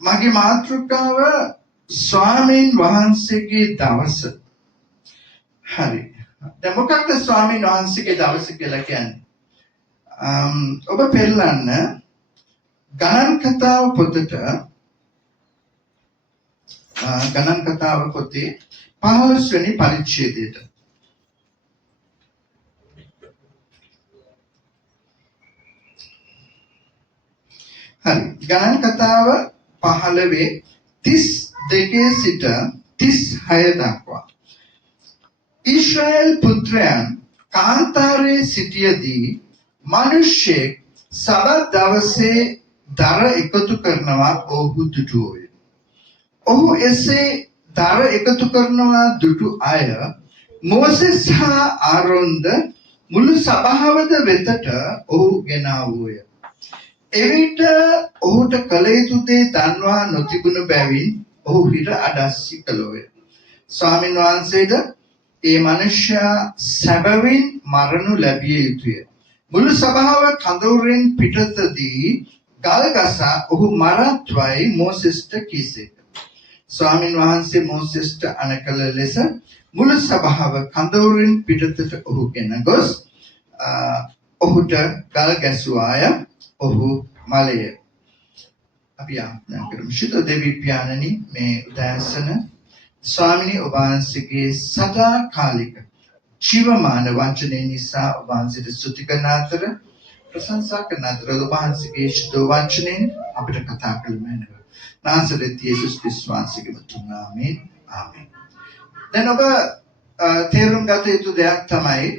මගේ මාතෘකාව ස්වාමීන් වහන්සේගේ දවස. හරි. දැන් මොකක්ද ස්වාමීන් වහන්සේගේ දවස කියලා කියන්නේ? ඔබ පෙරලන්න ගණන් කතාව පොතට ගණන් කතාව පොතේ 15 වෙනි පරිච්ඡේදයට. හරි. ගණන් කතාව 15 32 සිට 36 දක්වා. ඊශ්‍රායෙල් පුත්‍රයන් කාන්තාරයේ සිටියදී මිනිසෙක් සබත් දවසේ දර එකතු කරනවා ඔහු දුටුවෝය. ඔහු එසේ දර එකතු කරනවා දුටු අය මෝසෙස් හා ආරොන්ද මුළු සභාවද වෙතට ඔහු ගෙනාවෝය. එවිට ඔහුට කළ යුතු දේ දන්වා නොතිබුණු බැවින් ඔහු හිර අඩස්සි කළෝය. ස්වාමීන් වහන්සේද ඒ මනුෂ්‍යයා සැබවින් මරණු ලැබිය යුතුය. මුළු සභාව කඳවුරෙන් පිටතදී ගල් ගසා ඔහු මරත්වයි මෝසෙස්ට කීසේක. ස්වාමීන් වහන්සේ මෝසෙස්ට අනකල ලෙස මුළු සභාව කඳවුරෙන් පිටතට ඔහු ගෙන ගොස් ඔහුට ගල් ගැසුවාය. ඔහු මලය. අපි ආඥා කරමු. ශුද්ධ දෙවි පියාණනි මේ උදෑසන ස්වාමිනී ඔබ වහන්සේගේ සදාකාලික ජීවමාන වචනේ නිසා ඔබ වහන්සේට ස්තුති කරන අතර ප්‍රශංසා කරන අතර ඔබ වහන්සේගේ ශුද්ධ වචනෙන් අපිට කතා කළ මැනව. නාසරෙත් යේසුස් ක්‍රිස්තුස් වහන්සේගේ මුතුන් නාමයෙන් ආමේන්. දැන් ඔබ තේරුම් ගත යුතු දෙයක් තමයි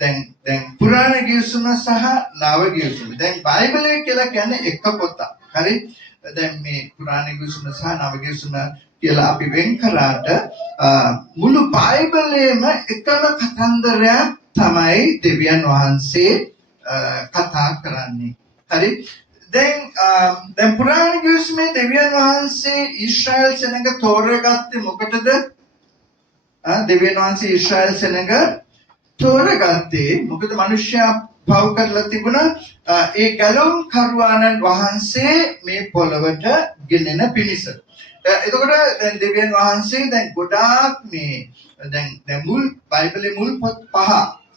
දැන් පුරාණ ගිවිසුම සහ නව ගිවිසුම. දැන් බයිබලය කියලා කියන්නේ එක පොතක්. හරි? දැන් මේ පුරාණ ගිවිසුම සහ නව ගිවිසුම කියලා අපි වෙන් කරාට මුළු බයිබලයේම එකම කතන්දරයක් තමයි දෙවියන් වහන්සේ කතා කරන්නේ. හරි? දැන් පුරාණ ගිවිසුමේ දෙවියන් වහන්සේ ඊශ්‍රායෙල් සෙනඟ තෝරගත්තේ මොකටද? දෙවියන් වහන්සේ ඊශ්‍රායෙල් සෙනඟ තෝරගත්තේ මොකද මිනිස්සයා පව් කරලා තිබුණා ඒ ගැලුම් කරුවාණන් වහන්සේ මේ පොළවට ගෙනෙන පිණිස. එතකොට දැන් දෙවියන් වහන්සේ දැන් ගොඩාක් මේ දැන් මුල් බයිබලයේ මුල් පොත් පහ.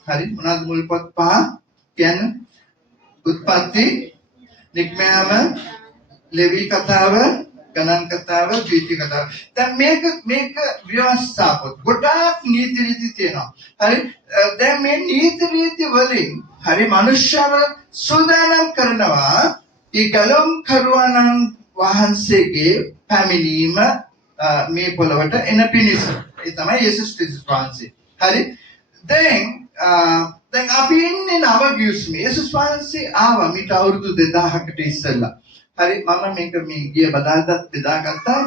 හරි මොනවාද මුල් පොත් පහ කියන්නේ? උත්පත්ති, නික්මයාම, ලෙවි කතාව, ගණන් කතාව, දීති කතාව. දැන් මේක ව්‍යවස්ථා පොත්. ගොඩාක් නීති රීති තියෙනවා. හරි දැන් මේ නීති රීති වලින් හරි මනුෂ්‍යව සූදානම් කරනවා ඒ ගලම් කරුවාණන් වහන්සේගේ පැමිණීම මේ පොළවට එන පිණිස. ඒ තමයි යේසුස් ක්‍රිස්තුස් වහන්සේ. හරි දැන් අපි ඉන්නේ නව ගිවිසුමේ. යේසුස් වහන්සේ ආවා මීට අවුරුදු 2000කට ඉස්සෙල්ලා. හරි මම මේක මේ ගිය බදාදා බෙදාගත්තා.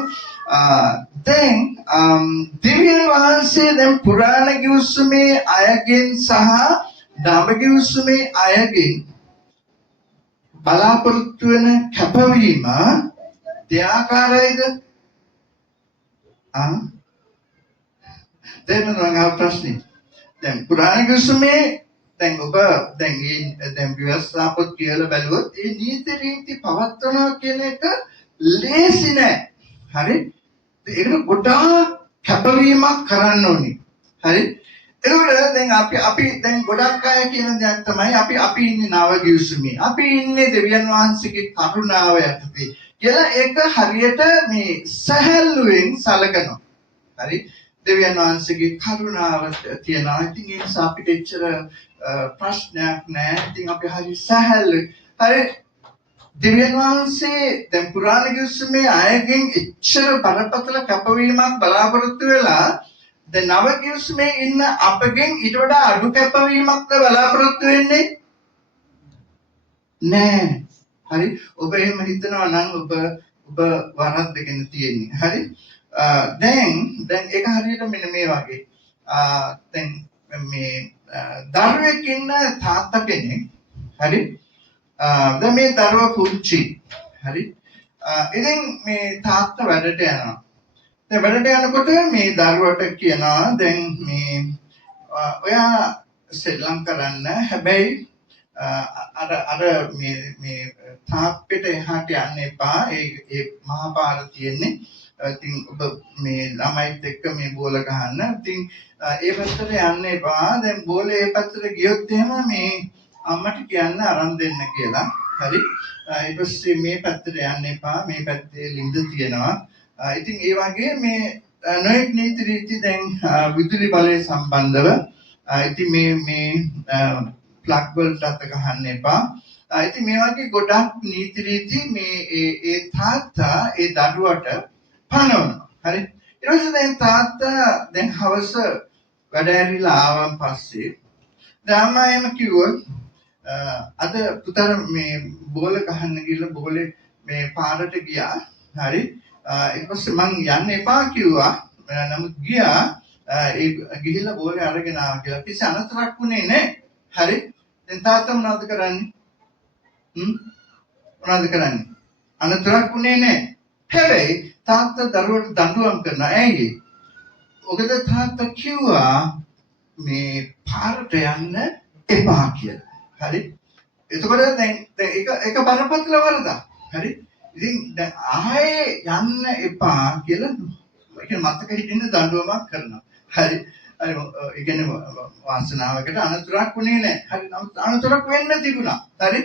දැන් දෙවියන් වහන්සේ දැන් පුරාණ ගිවිසුමේ අයගෙන් සහ නව ගිවිසුමේ අයගෙන් බලාපොරොත්තු වෙන කැපවීම දෙආකාරයිද? දැන් මම ප්‍රශ්නේ දැන් පුරාණ ගිවිසුමේ දැන් ඔබ දැන් විවස්ථාපොත් කියලා බැලුවොත් ඒ නීති රීති පවත්වනවා කියන එක ලේසි නෑ. හරි ඒකට ගොඩාක් කැපවීමක් කරන්න ඕනේ. හරි ඒකට දැන් අපි දැන් ගොඩක් අය කියන දෙයක් තමයි අපි ඉන්නේ නව ගිවිසුමේ. අපි ඉන්නේ දෙවියන් වහන්සේගේ කරුණාව යටතේ කියලා ඒක හරියට මේ සැහැල්ලුවෙන් සලකනවා. හරි දෙවියන් වහන්සේගේ කරුණාව තියනවා. ඉතින් ඒ නිසා අපිට එච්චර ප්‍රශ්නයක් නෑ. ඉතින් අපි හරි සැහැල්ලුයි. හරි දෙවියන් වහන්සේ දැන් පුරාණ ගිවිසුමේ අයගෙන් එච්චර බරපතල කැපවීමක් බලාපොරොත්තු වෙලා දැන් නව ගිවිසුමේ ඉන්න අපගෙන් ඊට වඩා අඩු කැපවීමක්ද බලාපොරොත්තු වෙන්නේ නෑ. හරි ඔබ එහෙම හිතනවා නම් ඔබ වරද්දගෙන තියෙන්නේ. හරි දැන් ඒක හරියට මෙන්න මේ වගේ දැන් මේ දරුවෙක් ඉන්න තාත්තා කෙනෙක්. හරි දැන් මේ දරුවා පුංචි. හරි ඉතින් මේ තාත්තා වැඩට යනවා. දැන් වැඩට යනකොට මේ දරුවට කියනවා දැන් මේ ඔයා සෙල්ලම් කරන්න හැබැයි අර මේ තාප්පෙට එහාට යන්න එපා. ඒ මහා පාර තියෙන්නේ. ඉතින් ඔබ මේ ළමයිත් එක්ක මේ බෝල ගහන්න. ඉතින් ඒ පැත්තට යන්න එපා. දැන් බෝලේ ඒ පැත්තට ගියොත් එහෙම මේ අම්මට කියන්න අරන් දෙන්න කියලා. හරි. ඊට පස්සේ මේ පැත්තට යන්න එපා. මේ පැත්තේ ලිඳ තියෙනවා. ඉතින් ඒ වගේ මේ නොයෙක් නීති රීති දැන් විදුලි බලය සම්බන්ධව ඉතින් මේ ප්ලග් වලට අත ගහන්න එපා. ඉතින් මේ වගේ ගොඩක් නීති රීති මේ ඒ තාත්තා ඒ දරුවට පනවනවා. හරි. ඊට පස්සේ දැන් තාත්තා දැන් හවස වැඩ ඇරිලා ආවන් පස්සේ දැන් එම කිව්වොත් අද පුතර මේ බෝල ගහන්න ගිහලා බෝලේ මේ පාරට ගියා. හරි. ඊට පස්සේ මං යන්න එපා කිව්වා. නමුත් ගියා. ඒ ගිහිල්ලා බෝලේ අරගෙන ආවා කියලා. කිසි අනතුරක් වුණේ නැහැ. හරි. දැන් තාත්තා මොනවද කරන්නේ? මොනවද කරන්නේ? අනතුරක් වුණේ නැහැ. හැබැයි තාත්තා දරුවට දඬුවම් කරනවා. ඇයි? ඔකද තාත්තා කිව්වා මේ පාරට යන්න එපා කියලා. හරි. එතකොට දැන් ඒක බරපතල වරදක්. හරි. ඉතින් දැන් ආයේ යන්න එපා කියලා ඒක මතක හිටින්න දඬුවමක් කරනවා. හරි. හරි. ඒ කියන්නේ වාසනාවකට අනතුරක් වුණේ නැහැ. හරි. අනතුරක් වෙන්න තිබුණා. හරි.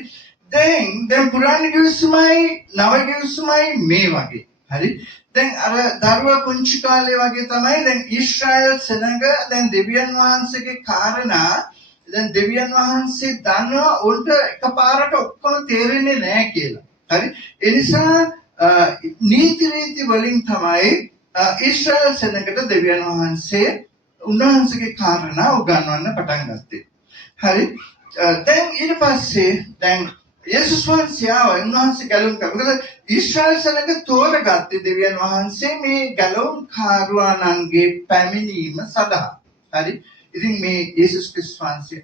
දැන් පුරාණ කිවිසුමයි නව කිවිසුමයි මේ වගේ. හරි. දැන් අර දරුවා පුංචි කාලේ වගේ තමයි දැන් ඊශ්‍රායල් සෙනඟ දැන් දෙවියන් වහන්සේගේ කාරණා දැන් දෙවියන් වහන්සේ දන්නවා උන්ට එකපාරට ඔක්කොම තේරෙන්නේ නැහැ කියලා. හරි. ඒ නිසා නීති රීති වලින් තමයි ඊශ්‍රායල් සෙනඟට දෙවියන් වහන්සේ උන්වහන්සේගේ කාරණා උගන්වන්න පටන් ගත්තේ. හරි. දැන් ඊට පස්සේ දැන් යේසුස් වහන්සේ ආවා උන්වහන්සේ ගැලවුම් කරා. මොකද ඊශ්‍රායල් සෙනඟ තෝරගත්තේ දෙවියන් වහන්සේ මේ ගැලවුම් කාරුවාණන්ගේ පැමිණීම සඳහා. හරි. ඉතින් මේ යේසුස් ක්‍රිස්තුස් වහන්සේ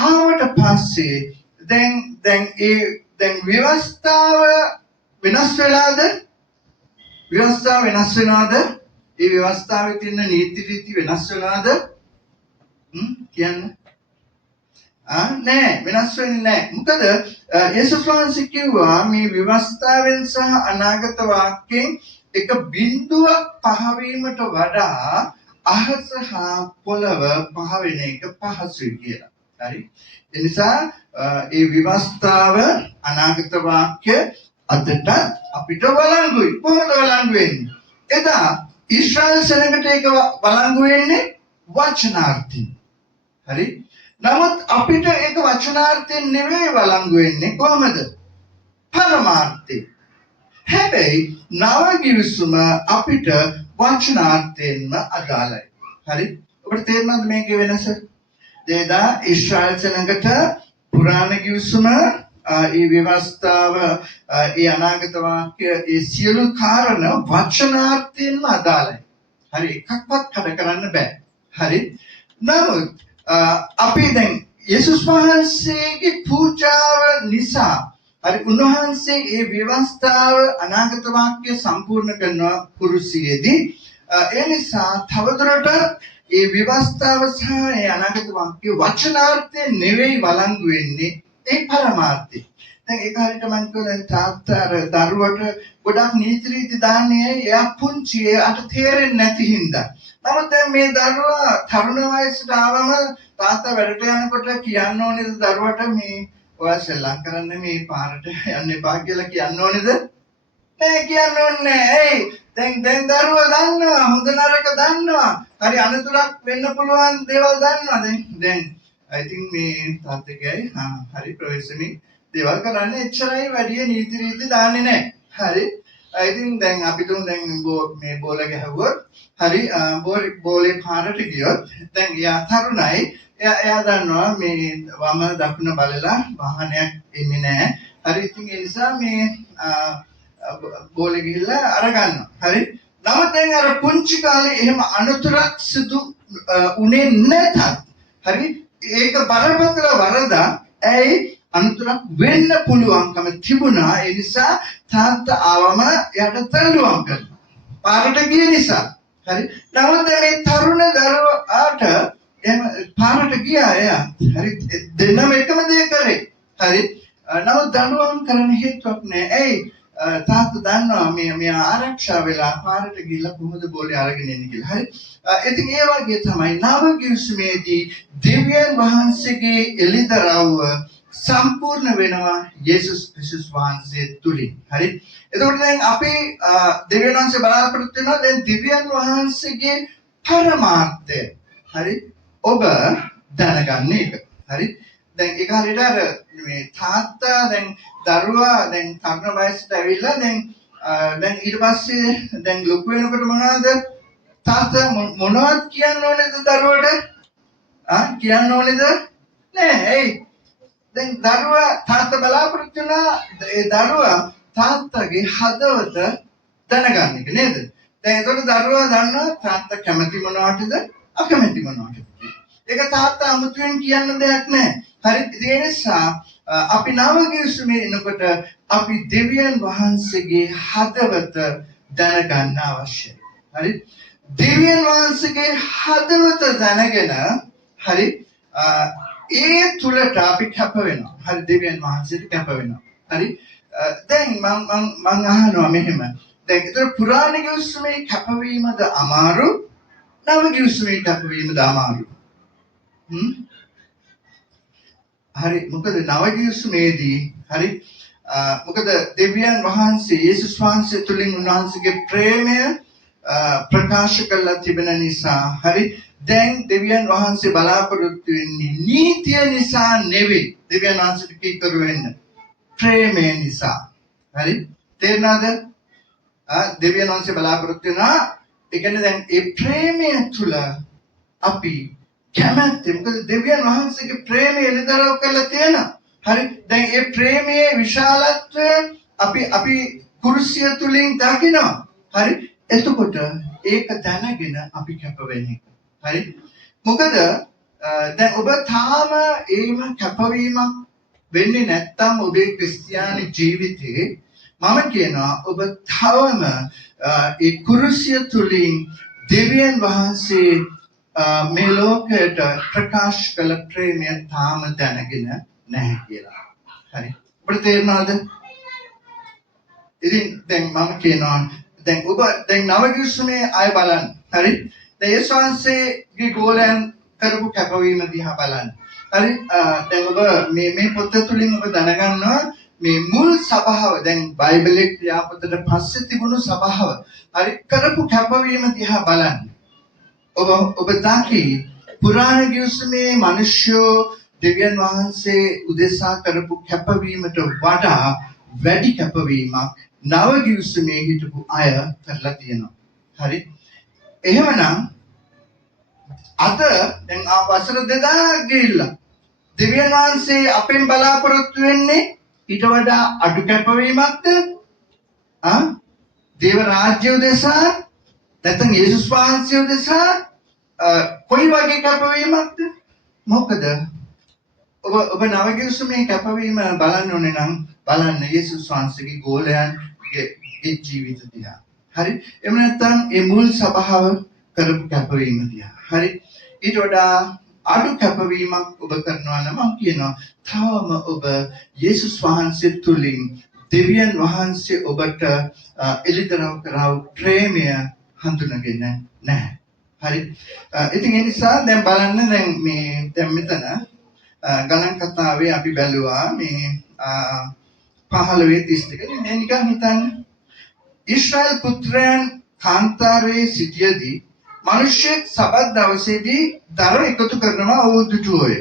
ආවට පස්සේ දැන් ව්‍යවස්ථාව වෙනස් වෙලාද? ව්‍යවස්ථාව වෙනස් වෙනවද? ඒ ව්‍යවස්ථාවේ තියෙන නීති රීති වෙනස් වෙනවද? කියන්න. නෑ වෙනස් වෙන්නේ නෑ. මොකද යේසුස් වහන්සේ කිව්වා මේ ව්‍යවස්ථාවෙන් සහ අනාගත වාක්‍යයෙන් එක බිඳුවක් පහ වීමට වඩා අහස හා පොළව පහ වෙන එක පහසුයි කියලා. හරි. ඒ නිසා ඒ ව්‍යවස්ථාව අනාගත වාක්‍ය අදට අපිට වළංගුයි. කොහොමද වළංගු වෙන්නේ? එදා ඊශ්‍රායල් සෙනඟට ඒක වළංගු වෙන්නේ වචනාර්ථයෙන්. හරි. නමුත් අපිට ඒක වචනාර්ථයෙන් නෙවෙයි වළංගු වෙන්නේ. කොහොමද? පරමාර්ථයෙන්. හැබැයි නව කිවිසුම අපිට වචනාර්ථයෙන්ම අදාළයි. හරි. ඔබට තේරෙනවද මේකේ වෙනස? එදා ඊශ්‍රායල් සෙනඟට පුරාණ කිවිසුම ඒ ව්‍යවස්ථාව ඒ අනාගත වාක්‍ය ඒ සියලු කාරණා වචනාර්ථයෙන්ම අදාළයි. හරි. එකක්වත් කඩ කරන්න බෑ. හරි. නමුත් අපි දැන් යේසුස් වහන්සේගේ පූජාව නිසා හරි උන්වහන්සේ ඒ ව්‍යවස්ථාව අනාගත වාක්‍ය සම්පූර්ණ කරනවා කුරුසියේදී. ඒ නිසා තවදුරටත් ඒ ව්‍යවස්ථාව සහ ඒ අනාගත වාක්‍ය වචනාර්ථයෙන් නෙවෙයි වළංගු වෙන්නේ ඒ පරමාර්ථය. දැන් ඒක හරියට මම කියනවා තාත්තා දරුවට ගොඩක් නීති රීති දාන්නේ එයා පුංචි එයාට තේරෙන්නේ නැති හින්දා. නමුත් දැන් මේ දරුවා තරුණ වයසට ආවම තාත්තා වැඩට යනකොට කියන්න ඕනේද දරුවට මේ ඔයා සෙල්ලම් කරන්න මේ පාරට යන්න එපා කියලා කියන්න ඕනේද? නෑ කියන්න ඕනේ නෑ. දැන් දරුවා දන්නවා හොඳ නරක දන්නවා. හරි අනතුරක් වෙන්න පුළුවන් දේවල් දන්නවා. දැන් I think මේ තාත්තගෙයි හරි ප්‍රවේශමේ දේවල් කරන්නේ එච්චරයි වැඩි නීති රීති දාන්නේ නෑ. හරි. I think දැන් අපි තුන් දැන් මේ බෝල ගැහුවොත් හරි බෝලේ පාරට ගියොත් දැන් යා තරුණයි එයා දන්නවා මේ වම දකුණ බලලා වාහනයක් එන්නේ නැහැ. හරි ඉතින් ඒ නිසා මේ බෝලේ ගිහිල්ලා අරගන්නවා. හරි. නමුත් දැන් අර පුංචි කාලේ එහෙම අනතුරක් සිදු උනේ නැතත් හරි ඒක බරපතල වරදක්. ඇයි අනතුරක් වෙන්න පුළුවන්කම තිබුණා. ඒ නිසා තාත්තා ආවම එයාට දඬුවම් කරනවා. පාරට ගිය නිසා. හරි. නමුත් මේ තරුණ දරුවාට එහෙම පාරට ගියා එයා. හරි දෙන්නම එකම දේ කරේ. හරි. නමුත් දඬුවම් කරන්න හේතුවක් නැහැ. ඇයි? තාත්තා දන්නවා මේ ආරක්ෂා වෙලා පාරට ගිහිල්ලා කොහොමද බෝලේ අරගෙන එන්නේ කියලා. හරි. ඉතින් ඒ වගේ තමයි නව ගිවිසුමේදී දෙවියන් වහන්සේගේ එළිදරව්ව සම්පූර්ණ වෙනවා යේසුස් ක්‍රිස්තුස් වහන්සේ තුලින්. හරි. එතකොට දැන් අපි දෙවියන් වහන්සේ බලාපොරොත්තු වෙනවා දැන් දෙවියන් වහන්සේගේ පරමාර්ථය. හරි. ඔබ දැනගන්න එක. හරි. දැන් ඒක හරියට අර මේ තාත්තා දැන් දරුවා දැන් තරුණ වයසට ඇවිල්ලා දැන් ඊට පස්සේ දැන් ලොකු වෙනකොට මොනවද තාත්තා මොනවද කියන්න ඕනේද දරුවට? කියන්න ඕනේද? නෑ. ඇයි? දැන් දරුවා තාත්තා බලාපොරොත්තු වෙනා ඒ දරුවා තාත්තගේ හදවත දැනගන්න එක නේද? දැන් ඒකට දරුවා දන්නවා තාත්තා කැමති මොනවටද අකමැති මොනවටද. ඒක තාත්තා අමුතුවෙන් කියන්න දෙයක් නෑ. හරි. ඒ නිසා අපි නව ගිවිසුමේ එනකොට අපි දෙවියන් වහන්සේගේ හදවත දැනගන්න අවශ්‍යයි. හරි. දෙවියන් වහන්සේගේ හදවත දැනගෙන හරි ඒ තුලට අපි කැප වෙනවා. හරි. දෙවියන් වහන්සේට කැප වෙනවා. හරි. දැන් මම අහනවා මෙහෙම. දැන් ඒතර පුරාණ ගිවිසුමේ කැපවීමද අමාරු නව ගිවිසුමේ කැපවීමද අමාරු? හරි. මොකද නව ගිවිසුමේදී හරි මොකද දෙවියන් වහන්සේ යේසුස් වහන්සේ තුලින් උන්වහන්සේගේ ප්‍රේමය ප්‍රකාශ කළා තිබෙන නිසා හරි දැන් දෙවියන් වහන්සේ බලාපොරොත්තු වෙන්නේ නීතිය නිසා නෙවෙයි දෙවියන් වහන්සේට කීකරු වෙන්න ප්‍රේමය නිසා. හරි. තේරුණාද? දෙවියන් වහන්සේ බලාපොරොත්තු වෙනවා ඒ කියන්නේ දැන් ඒ ප්‍රේමය තුල අපි කැමැත්තෙන් මොකද දෙවියන් වහන්සේගේ ප්‍රේමය එළිදරව් කරලා තියෙනවා. හරි. දැන් ඒ ප්‍රේමයේ විශාලත්වය අපි කුරුසිය තුලින් දකිනවා. හරි. එතකොට ඒක දැනගෙන අපි කැප වෙන්නේ. හරි. මොකද දැන් ඔබ තාම ඒම කැපවීමක් වෙන්නේ නැත්නම් ඔබේ ක්‍රිස්තියානි ජීවිතේ මම කියනවා ඔබ තවම ඒ කුරුසිය තුලින් දෙවියන් වහන්සේ මේ ලෝකයට ප්‍රකාශ කළ ප්‍රේමය තාම දැනගෙන නැහැ කියලා. හරි. ඔබට තේරෙනවද? ඉතින් දැන් මම කියනවා දැන් ඔබ දැන් නව ගිවිසුමේ අය බලන්න. හරි. දැන් යේසුස් වහන්සේගේ ගෝලයන් කරපු කැපවීම දිහා බලන්න. හරි. දැන් ඔබ මේ පොත තුලින් ඔබ දැනගන්නවා මේ මුල් සභාව දැන් බයිබලයේ ක්‍රියාපතට පස්සේ තිබුණු සභාව හරි කරපු කැපවීම දිහා බලන්න. ඔබ දකි පුරාණ ගිවිසුමේ මිනිස්සු දෙවියන් වහන්සේ උදෙසා කරපු කැපවීමට වඩා වැඩි කැපවීමක් නව ගිවිසුමේ හිටපු අය කරලා තියෙනවා. හරි. එහෙමනම් අද දැන් වසර 2000 ගිහිල්ලා දෙවියන් වහන්සේ අපෙන් බලාපොරොත්තු වෙන්නේ ඊට වඩා අඩු කැපවීමක්ද? දේව රාජ්‍ය උදෙසා නැත්නම් යේසුස් වහන්සේ උදෙසා කොයි වගේ කැපවීමක්ද? මොකද ඔබ නව ගිවිසුමේ කැපවීම බලන්න ඕනේ නම් බලන්න යේසුස් වහන්සේගේ ගෝලයන්ගේ ජීවිත දිහා. හරි. එහෙම නැත්නම් ඒ මුල් සභාව කරපු කැපවීම දිහා. හරි. ඊට වඩා අඩු කැපවීමක් ඔබ කරනවා නම් මම කියනවා තවම ඔබ යේසුස් වහන්සේ තුලින් දෙවියන් වහන්සේ ඔබට එළිදරව් කරව ප්‍රේමය හඳුනගෙන නැහැ. හරි. ඉතින් ඒ නිසා දැන් බලන්න දැන් මෙතන ගණන් කතාවේ අපි බැලුවා මේ 15:32 මේ නිකන් හිතන්න. ඊශ්‍රායල් පුත්‍රයන් කාන්තාරයේ සිටියදී මිනිස්සෙක් සබත් දවසේදී දර එකතු කරනවා ඔව් දුටුවෝය.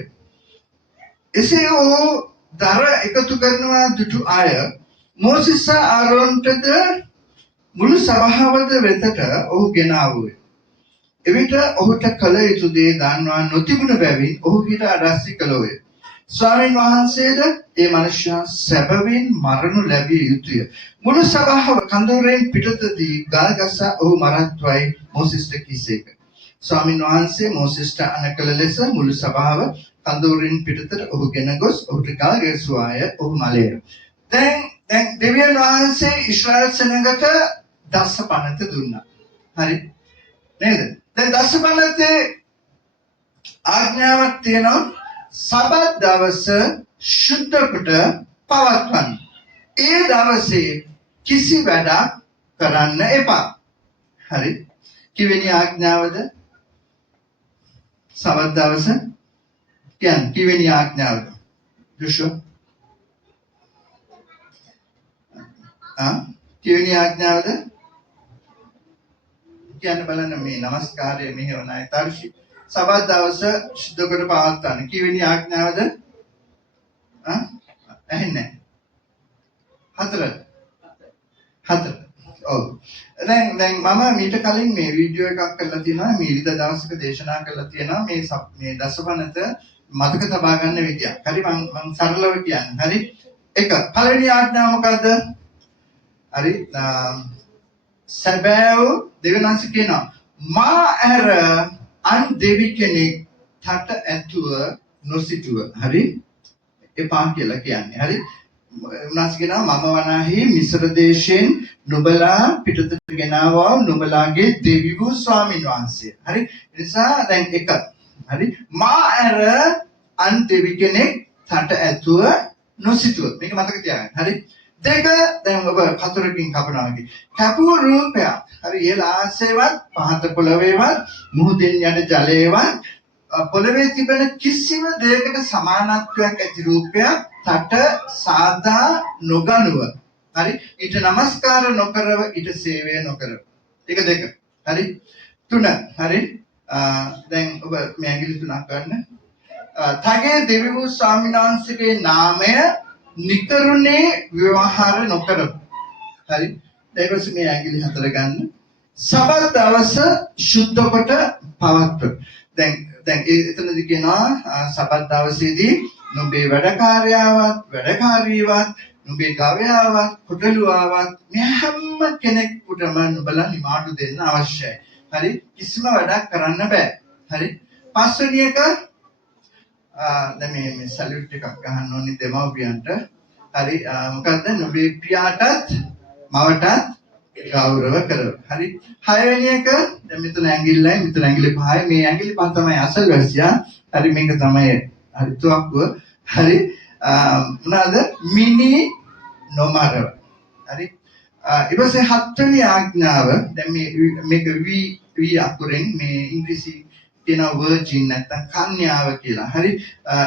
එසේ ඔහු දර එකතු කරනවා දුටු අය මෝසෙස් ආරෝන්ටද මුළු සභාවද වෙතට ඔහු ගෙනාවුවේ. එවිට ඔහුට කල යුතු දේ දන්වා නොතිබුණ බැවින් ඔහු ඊට අදස්සි කළෝය. ස්වාමීන් වහන්සේද ඒ මනුෂ්‍යයා සැබවින් මරණු ලැබිය යුතුය. මුළු සභාව කඳවුරෙන් පිටතදී ගල්ගසා ඔහු මරත්වයි මෝසෙස්ට කීසේක. ස්වාමීන් වහන්සේ මෝසෙස්ට අනකල ලෙස මුළු සභාව කඳවුරෙන් පිටතට ඔහු ගෙන ගොස් ඔහුට ගල් ගැසුවාය. ඔහු මලය. දැන් දෙවියන් වහන්සේ ඊශ්‍රායල් සෙනඟට දසපනත දුන්නා. හරි නේද? දැන් දසපනතේ ආඥාවක් තියෙනවා සබත් දවස ශුද්ධ කොට පවත්වන්න. ඒ දවසේ කිසි වැඩක් කරන්න එපා. හරි. කිවෙනි ආඥාවද? සවස් දවස කියන්නේ කිවෙනි ආඥාවද? දුෂෝ කිවෙනි ආඥාවද? කියන්න බලන්න මේ নমස්කාරය මෙහෙවන අය තර්ෂි සවස් දවස සුද්ධ කොට පවත්වන්න. කිවෙනි ආඥාවද? ඇහෙන්නේ නැහැ. හතර. ඔව්. දැන් මම මීට කලින් මේ වීඩියෝ එකක් කරලා තියෙනවා. මේ ඉරිදා දවසක දේශනා කරලා තියෙනවා මේ දසපනත මතක තබා ගන්න විදිය. හරි මම සරලව කියන්නේ. හරි. එක පළවෙනි ආඥාව මොකද්ද? හරි. සැබෑව දෙවියන්ස කියනවා මා ඇර අන් දෙවි කෙනෙක් තට ඇතුව නොසිටුව. හරි. එපා කියලා කියන්නේ. හරි. උනාස් කියනවා මම වනාහි මිස්ර දේශයෙන් නුඹලා පිටතට ගෙනාවා නුඹලාගේ දෙවි වූ ස්වාමීන් වහන්සේ. හරි. ඒ නිසා දැන් එක. හරි. මා ඇර අන් දෙවි කෙනෙක් තට ඇතුව නොසිටුව. මේක මතක තියාගන්න. හරි. දෙක දැන් ඔබ කතරකින් කපනවා වගේ. කැපූ රූපයක්. හරි. ඒ ආසේවත් පහත පොළවේවත් මුහුදෙන් යන ජලයේවත් පොළවේ තිබෙන කිසිම දෙයකට සමානත්වයක් ඇති රූපයක් තට සාදා නොගනුව. හරි. ඊට নমස්කාර නොකරව ඊට සේවය නොකරව. ඒක දෙක. හරි. තුන. හරි. දැන් ඔබ මේ ඇඟිලි තුනක් ගන්න. තගේ දෙවි වූ ස්වාමීන් වහන්සේගේ නාමය නිකරුණේ ව්‍යවහාර නොකරව. හරි. ඊට පස්සේ මේ ඇඟිලි හතර ගන්න. සබත් දවස සුද්ධ කොට පවත්ව. දැන් එතනදී කියනවා සබත් දවසේදී නුඹේ වැඩකාරියාවත් නුඹේ ගවයාවත් කොටලුවාවත් මේ හැම කෙනෙකුටම නුඹලා නිමාඩු දෙන්න අවශ්‍යයි. හරි. කිසිම වැඩක් කරන්න බෑ. හරි. පස්වෙනි එක දැන් මේ සැලියුට් එකක් ගහන්න ඕනේ දෙමව්පියන්ට. හරි. මොකද්ද? නුඹේ පියාටත් මවටත් ගෞරව කරව. හරි. හයවෙනි එක දැන් මෙතන ඇඟිල්ලයි මෙතන ඇඟිලි පහයි මේ ඇඟිලි පහ තමයි අසල්වැසියා. හරි. මේක තමයි හරි තුවක්කුව. හරි. මොනවාද? මිනි නොමරව. හරි. ඊපස්සේ හත්වෙනි ආඥාව දැන් මේක වී අකුරෙන් මේ ඉංග්‍රීසි කියන වර්ජින් නැත්නම් කන්‍යාව කියලා. හරි.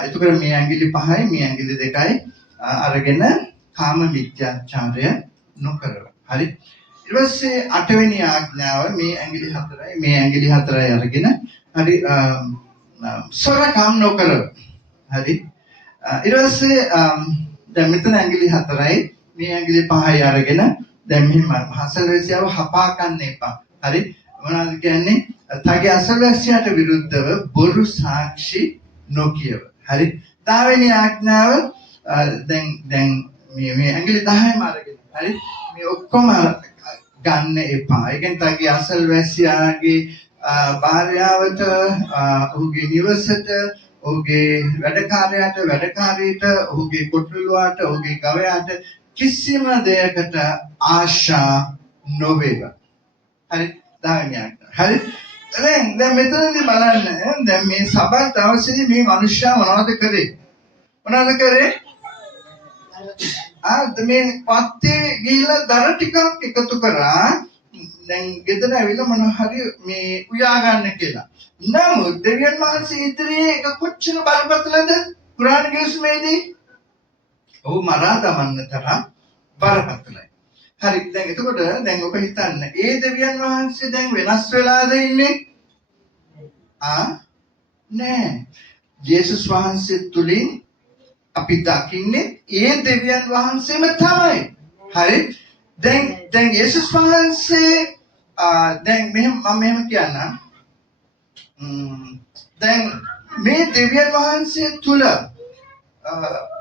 එතකොට මේ ඇඟිලි පහයි මේ ඇඟිලි දෙකයි අරගෙන කාම මිත්‍යාචාරය නොකරව. හරි. ඊට පස්සේ අටවෙනි ආඥාව මේ ඇඟිලි හතරයි අරගෙන හරි සොරකම් නොකරව. හරි. ඊට පස්සේ දැන් මෙතන ඇඟිලි හතරයි මේ ඇඟිලි පහයි අරගෙන දැන් මෙහෙම අසල්වැසියව හපා ගන්න එපා. හරි. මොනවද කියන්නේ? තගේ අසල්වැසියාට විරුද්ධව බොරු සාක්ෂි නොකියව. හරි. 10 වෙනි ආඥාව දැන් මේ ඇඟිලි 10ම අරගෙන හරි මේ ඔක්කොම ගන්න එපා. ඒ කියන්නේ තගේ අසල්වැසියාගේ භාර්යාවට ඔහුගේ නිවසට ඔහුගේ වැඩකාරයාට ඔහුගේ කොට්ටලුවාට ඔහුගේ ගවයාට කිසිම දෙයකට ආශා නොවේවා. හරි. 10 වෙනි ආඥාව. හරි. දැන් මෙතනදී බලන්න දැන් මේ සබත් දවසේදී මේ මිනිස්සයා මොනවද කරේ? මේ පත්තේ ගිහිල්ලා දර ටිකක් එකතු කරා. දැන් ගෙදර ඇවිල්ලා මොන හරි මේ උයා ගන්න කියලා. නමුත් දෙවියන් වහන්සේ ඉදිරියේ ඒක කොච්චර බරපතලද? කුරාන ගිවිසුමේදී ඔහු මරා දමන්න තරම් බරපතලයි. හරි. දැන් එතකොට දැන් ඔබ හිතන්න ඒ දෙවියන් වහන්සේ දැන් වෙනස් වෙලාද ඉන්නේ? නෑ. යේසුස් වහන්සේ තුලින් අපි දකින්නේ ඒ දෙවියන් වහන්සේම තමයි. හරි. දැන් යේසුස් වහන්සේ දැන් මෙහෙම කියන්නම්. දැන් මේ දෙවියන් වහන්සේ තුල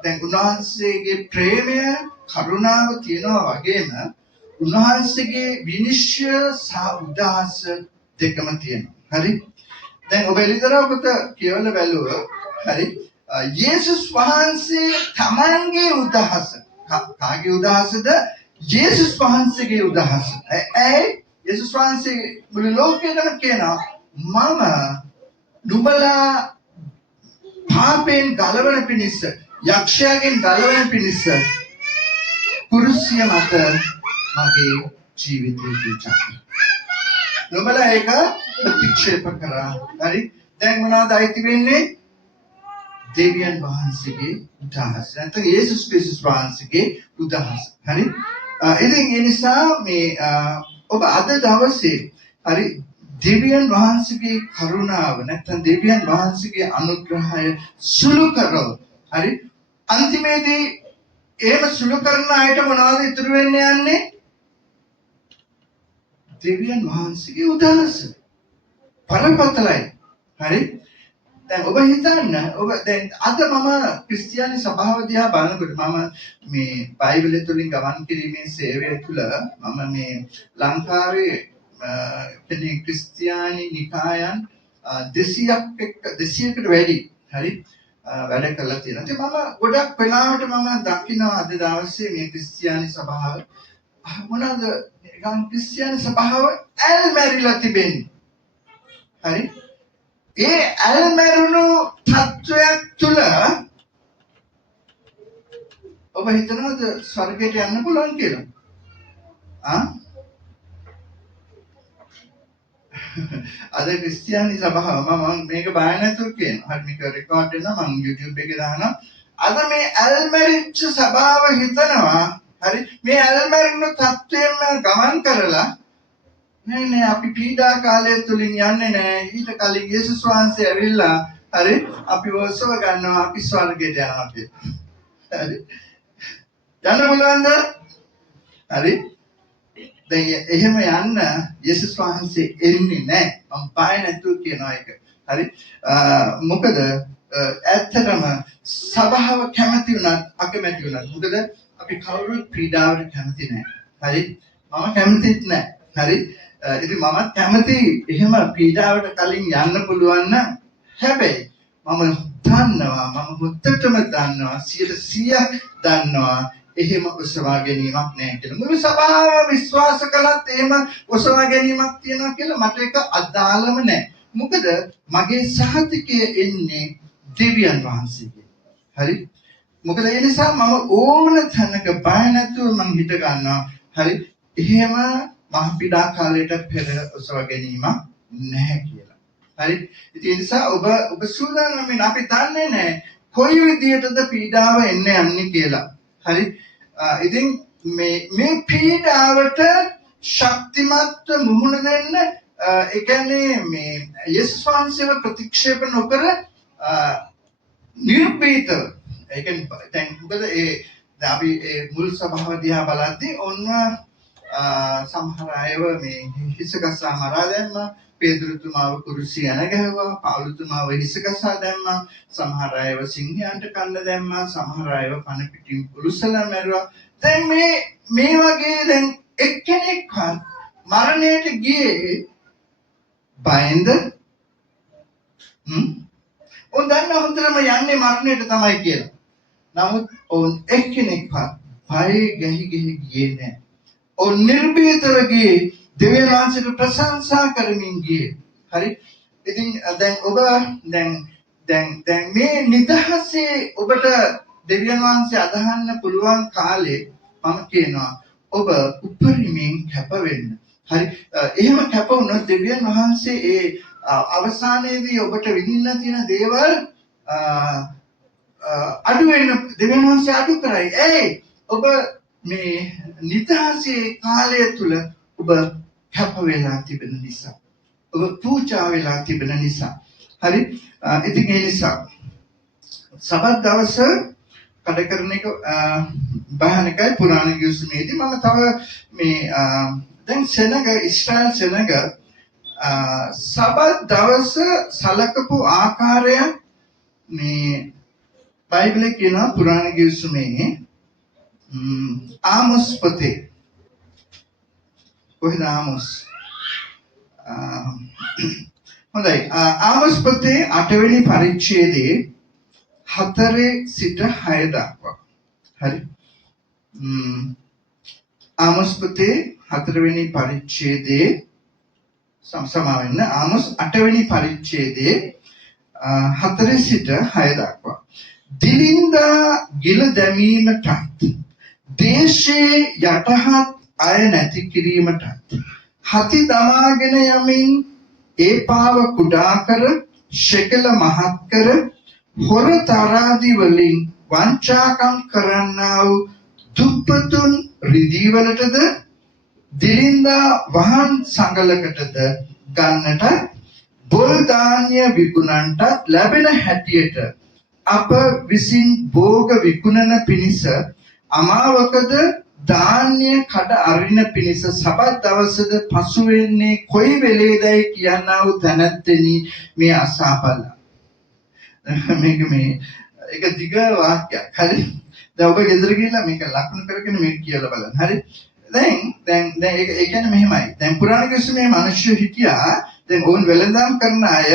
දැන් උන්වහන්සේගේ ප්‍රේමය කරුණාව තියෙනවා වගේම උන්වහන්සේගේ විනිශ්චය සහ උදාස දෙකම තියෙනවා. හරි. දැන් ඔබ එළිදරවකට කියවලා බැලුවා. හරි. යේසුස් වහන්සේ තමන්ගේ උදාහස කාගේ උදාහසද? යේසුස් වහන්සේගේ උදාහස. යේසුස් වහන්සේ මුළු ලෝකෙටම කියනවා මම නුඹලා පාපෙන් ගලවන පිණිස යක්ෂයාගෙන් ගලවන පිණිස කුරුසිය මත මගේ ජීවිතය දීචා. නොබලා ඒක ප්‍රතික්ෂේප කරා. හරි. දැන් මොනවද අයිති වෙන්නේ? දෙවියන් වහන්සේගේ උදාහස. නැත්නම් යේසුස් ක්‍රිස්තුස් වහන්සේගේ උදාහස. හරි. ඉතින් ඒ නිසා මේ ඔබ අද දවසේ හරි දෙවියන් වහන්සේගේ කරුණාව නැත්නම් දෙවියන් වහන්සේගේ අනුග්‍රහය සුළු කරව. හරි. අන්තිමේදී එහෙම සුළු කරන අයට මොනවද ඉතුරු වෙන්න යන්නේ? දෙවියන් වහන්සේගේ උදාහස. පරපතලයි. හරි. දැන් ඔබ හිතන්න ඔබ දැන් අද මම ක්‍රිස්තියානි සභාව දිහා බලනකොට මම මේ බයිබලය තුලින් ගමන් කිරීමේ සේවය තුළ මම මේ ලංකාවේ කෙනෙක් ක්‍රිස්තියානි නිකායන් 200කට වැඩි හරි වැඩ කරලා තියෙනවා. ඉතින් මම ගොඩක් වෙලාවට මම දකිනවා අද දවසේ මේ ක්‍රිස්තියානි සභාව මොනවාද ගම් ක්‍රිස්තියානි සභාව ඇල්මැරිලා තිබෙන්නේ. හරි. ඒ ඇල්මැරුණු තත්වයක් තුළ ඔබ හිතනවද ස්වර්ගයට යන්න පුළුවන් කියලා? අද ක්‍රිස්තියානි සභාව මම මේක බය නැතුව කියනවා. හරි මේක රෙකෝඩ් වෙනවා මම YouTube එකේ දානවා. අද මේ ඇල්මැරිච්ච සභාව හිතනවා හරි මේ ඇල්මැරුණු තත්වයෙන් ගමන් කරලා නෑ අපි පීඩා කාලය තුලින් යන්නේ නෑ. ඊට කලින් යේසුස් වහන්සේ ඇවිල්ලා හරි අපි වසව ගන්නවා අපි ස්වර්ගයට යනවා කියලා. හරි. යන්න බලන්න. හරි. දැන් එහෙම යන්න යේසුස් වහන්සේ එන්නේ නෑ. මම බය නැතුව කියනවා ඒක. හරි. මොකද ඇත්තටම සභාව කැමති වුණත් අකමැති වුණත් මොකද අපි කවුරුත් පීඩාවට කැමති නෑ. හරි. මම කැමතිත් නෑ. හරි. ඉතින් මමත් කැමති එහෙම පීඩාවට කලින් යන්න පුළුවන් නම් හැබැයි මම දන්නවා මම මුත්තටම දන්නවා 100% දන්නවා එහෙම ඔසවා ගැනීමක් නැහැ කියලා. මුළු සභාව විශ්වාස කළත් එහෙම ඔසවා ගැනීමක් තියෙනවා කියලා මට ඒක අදාළම නැහැ. මොකද මගේ සහතිකය එන්නේ දෙවියන් වහන්සේගෙන්. හරි? මොකද ඒ නිසා මම ඕන තැනක බය නැතුව මම හිත ගන්නවා. හරි? එහෙම මහ පීඩා කාලයට පෙර ඔසවා ගැනීමක් නැහැ කියලා. හරි? ඒ නිසා ඔබ සූදානම් වෙන්න අපි දන්නේ නැහැ කොයි විදියටද පීඩාව එන්නේ යන්නේ කියලා. හරි? ඉතින් මේ පීඩාවට ශක්තිමත් මුහුණ දෙන්න ඒ කියන්නේ මේ යේසුස් වහන්සේව ප්‍රතික්ෂේප නොකර නිර්භීතව ඒ කියන්නේ දැන් මොකද අපි මුල් සභාව දිහා බලද්දී ඔන්න සමහර අයව මේ හිසගසා මරා දැම්මා. පේදුරුතුමාව කුරුසිය යන ගැහුවා. පාවුලුතුමාව හිසගසා දැම්මා. සමහර අයව සිංහයන්ට කන්න දැම්මා. සමහර අයව කන පිටින් කුරුසලා මැරුවා. දැන් මේ වගේ දැන් එක්කෙනෙක්වත් මරණයට ගියේ බයෙන්ද? ඔවුන් දන්න හොඳටම යන්නේ මරණයට තමයි කියලා. නමුත් ඔවුන් එක්කෙනෙක්වත් බය ගැහි ගියේ නැහැ. ඔවුන් නිර්භීතව ගියේ දෙවියන් වහන්සේට ප්‍රශංසා කරමින් ගියේ. හරි? ඉතින් දැන් ඔබ දැන් මේ නිදහසේ ඔබට දෙවියන් වහන්සේ අදහන්න පුළුවන් කාලේ මම කියනවා ඔබ උපරිමයෙන් කැප වෙන්න. හරි? එහෙම කැප වුණොත් දෙවියන් වහන්සේ ඒ අවසානයේදී ඔබට විඳින්න තියෙන දේවල් අඩු වෙන දෙවියන් වහන්සේ අඩු කරයි. ඔබ මේ නිදහසේ කාලය තුල ඔබ කැප වෙලා තිබෙන නිසා ඔබ පූජා වෙලා තිබෙන නිසා හරි ඉතින් ඒ නිසා සබත් දවස කඩ කරන එක භයානකයි පුරාණ ගිවිසුමේදී මම තව මේ දැන් සෙනග ඊශ්‍රායල් සෙනග සබත් දවස සලකපු ආකාරය මේ බයිබලයේ කියනවා පුරාණ ගිවිසුමේ ආමොස් පොතේ කොහෙද ආමොස් හොඳයි ආමොස් පොතේ 8 වෙනි පරිච්ඡේදයේ 4 සිට 6 දක්වා හරි ආමොස් පොතේ 4 වෙනි පරිච්ඡේදයේ සමසමාවෙන්න ආමොස් 8 වෙනි පරිච්ඡේදයේ 4 සිට 6 දක්වා දිලින්දා ගිල දැමීමටත් දේශයේ යටහත් අය නැති කිරීමටත් හති දමාගෙන යමින් ඒ පාව කුඩා කර ශෙකල මහත් කර හොර තරාදි වලින් වංචාකම් කරන්නා වූ දුප්පතුන් රිදීවලටද දිලින්දා වහන් සංගලකටද ගන්නට බොල් ධාන්‍ය විකුණන්ට ලැබෙන හැටියට අප විසින් භෝග විකුණන පිණිස අමාවකද ධාන්‍ය කඩ අරින පිණිස සබත් දවසද පසු වෙන්නේ කොයි වෙලේදයි කියනා වූ තැනැත්තෙනි මේ අසාපල්ලා. මේක ඒක දිග වාක්‍යයක්. හරි. දැන් ඔබ ගෙදර ගිහිල්ලා මේක ලකුණු කරගෙන මේක කියලා බලන්න. හරි. දැන් ඒ කියන්නේ මෙහෙමයි. දැන් පුරාණ ක්‍රිස්තුමේ මිනිස්සු හිටියා. දැන් ඕන් වෙලඳාම් කරන අය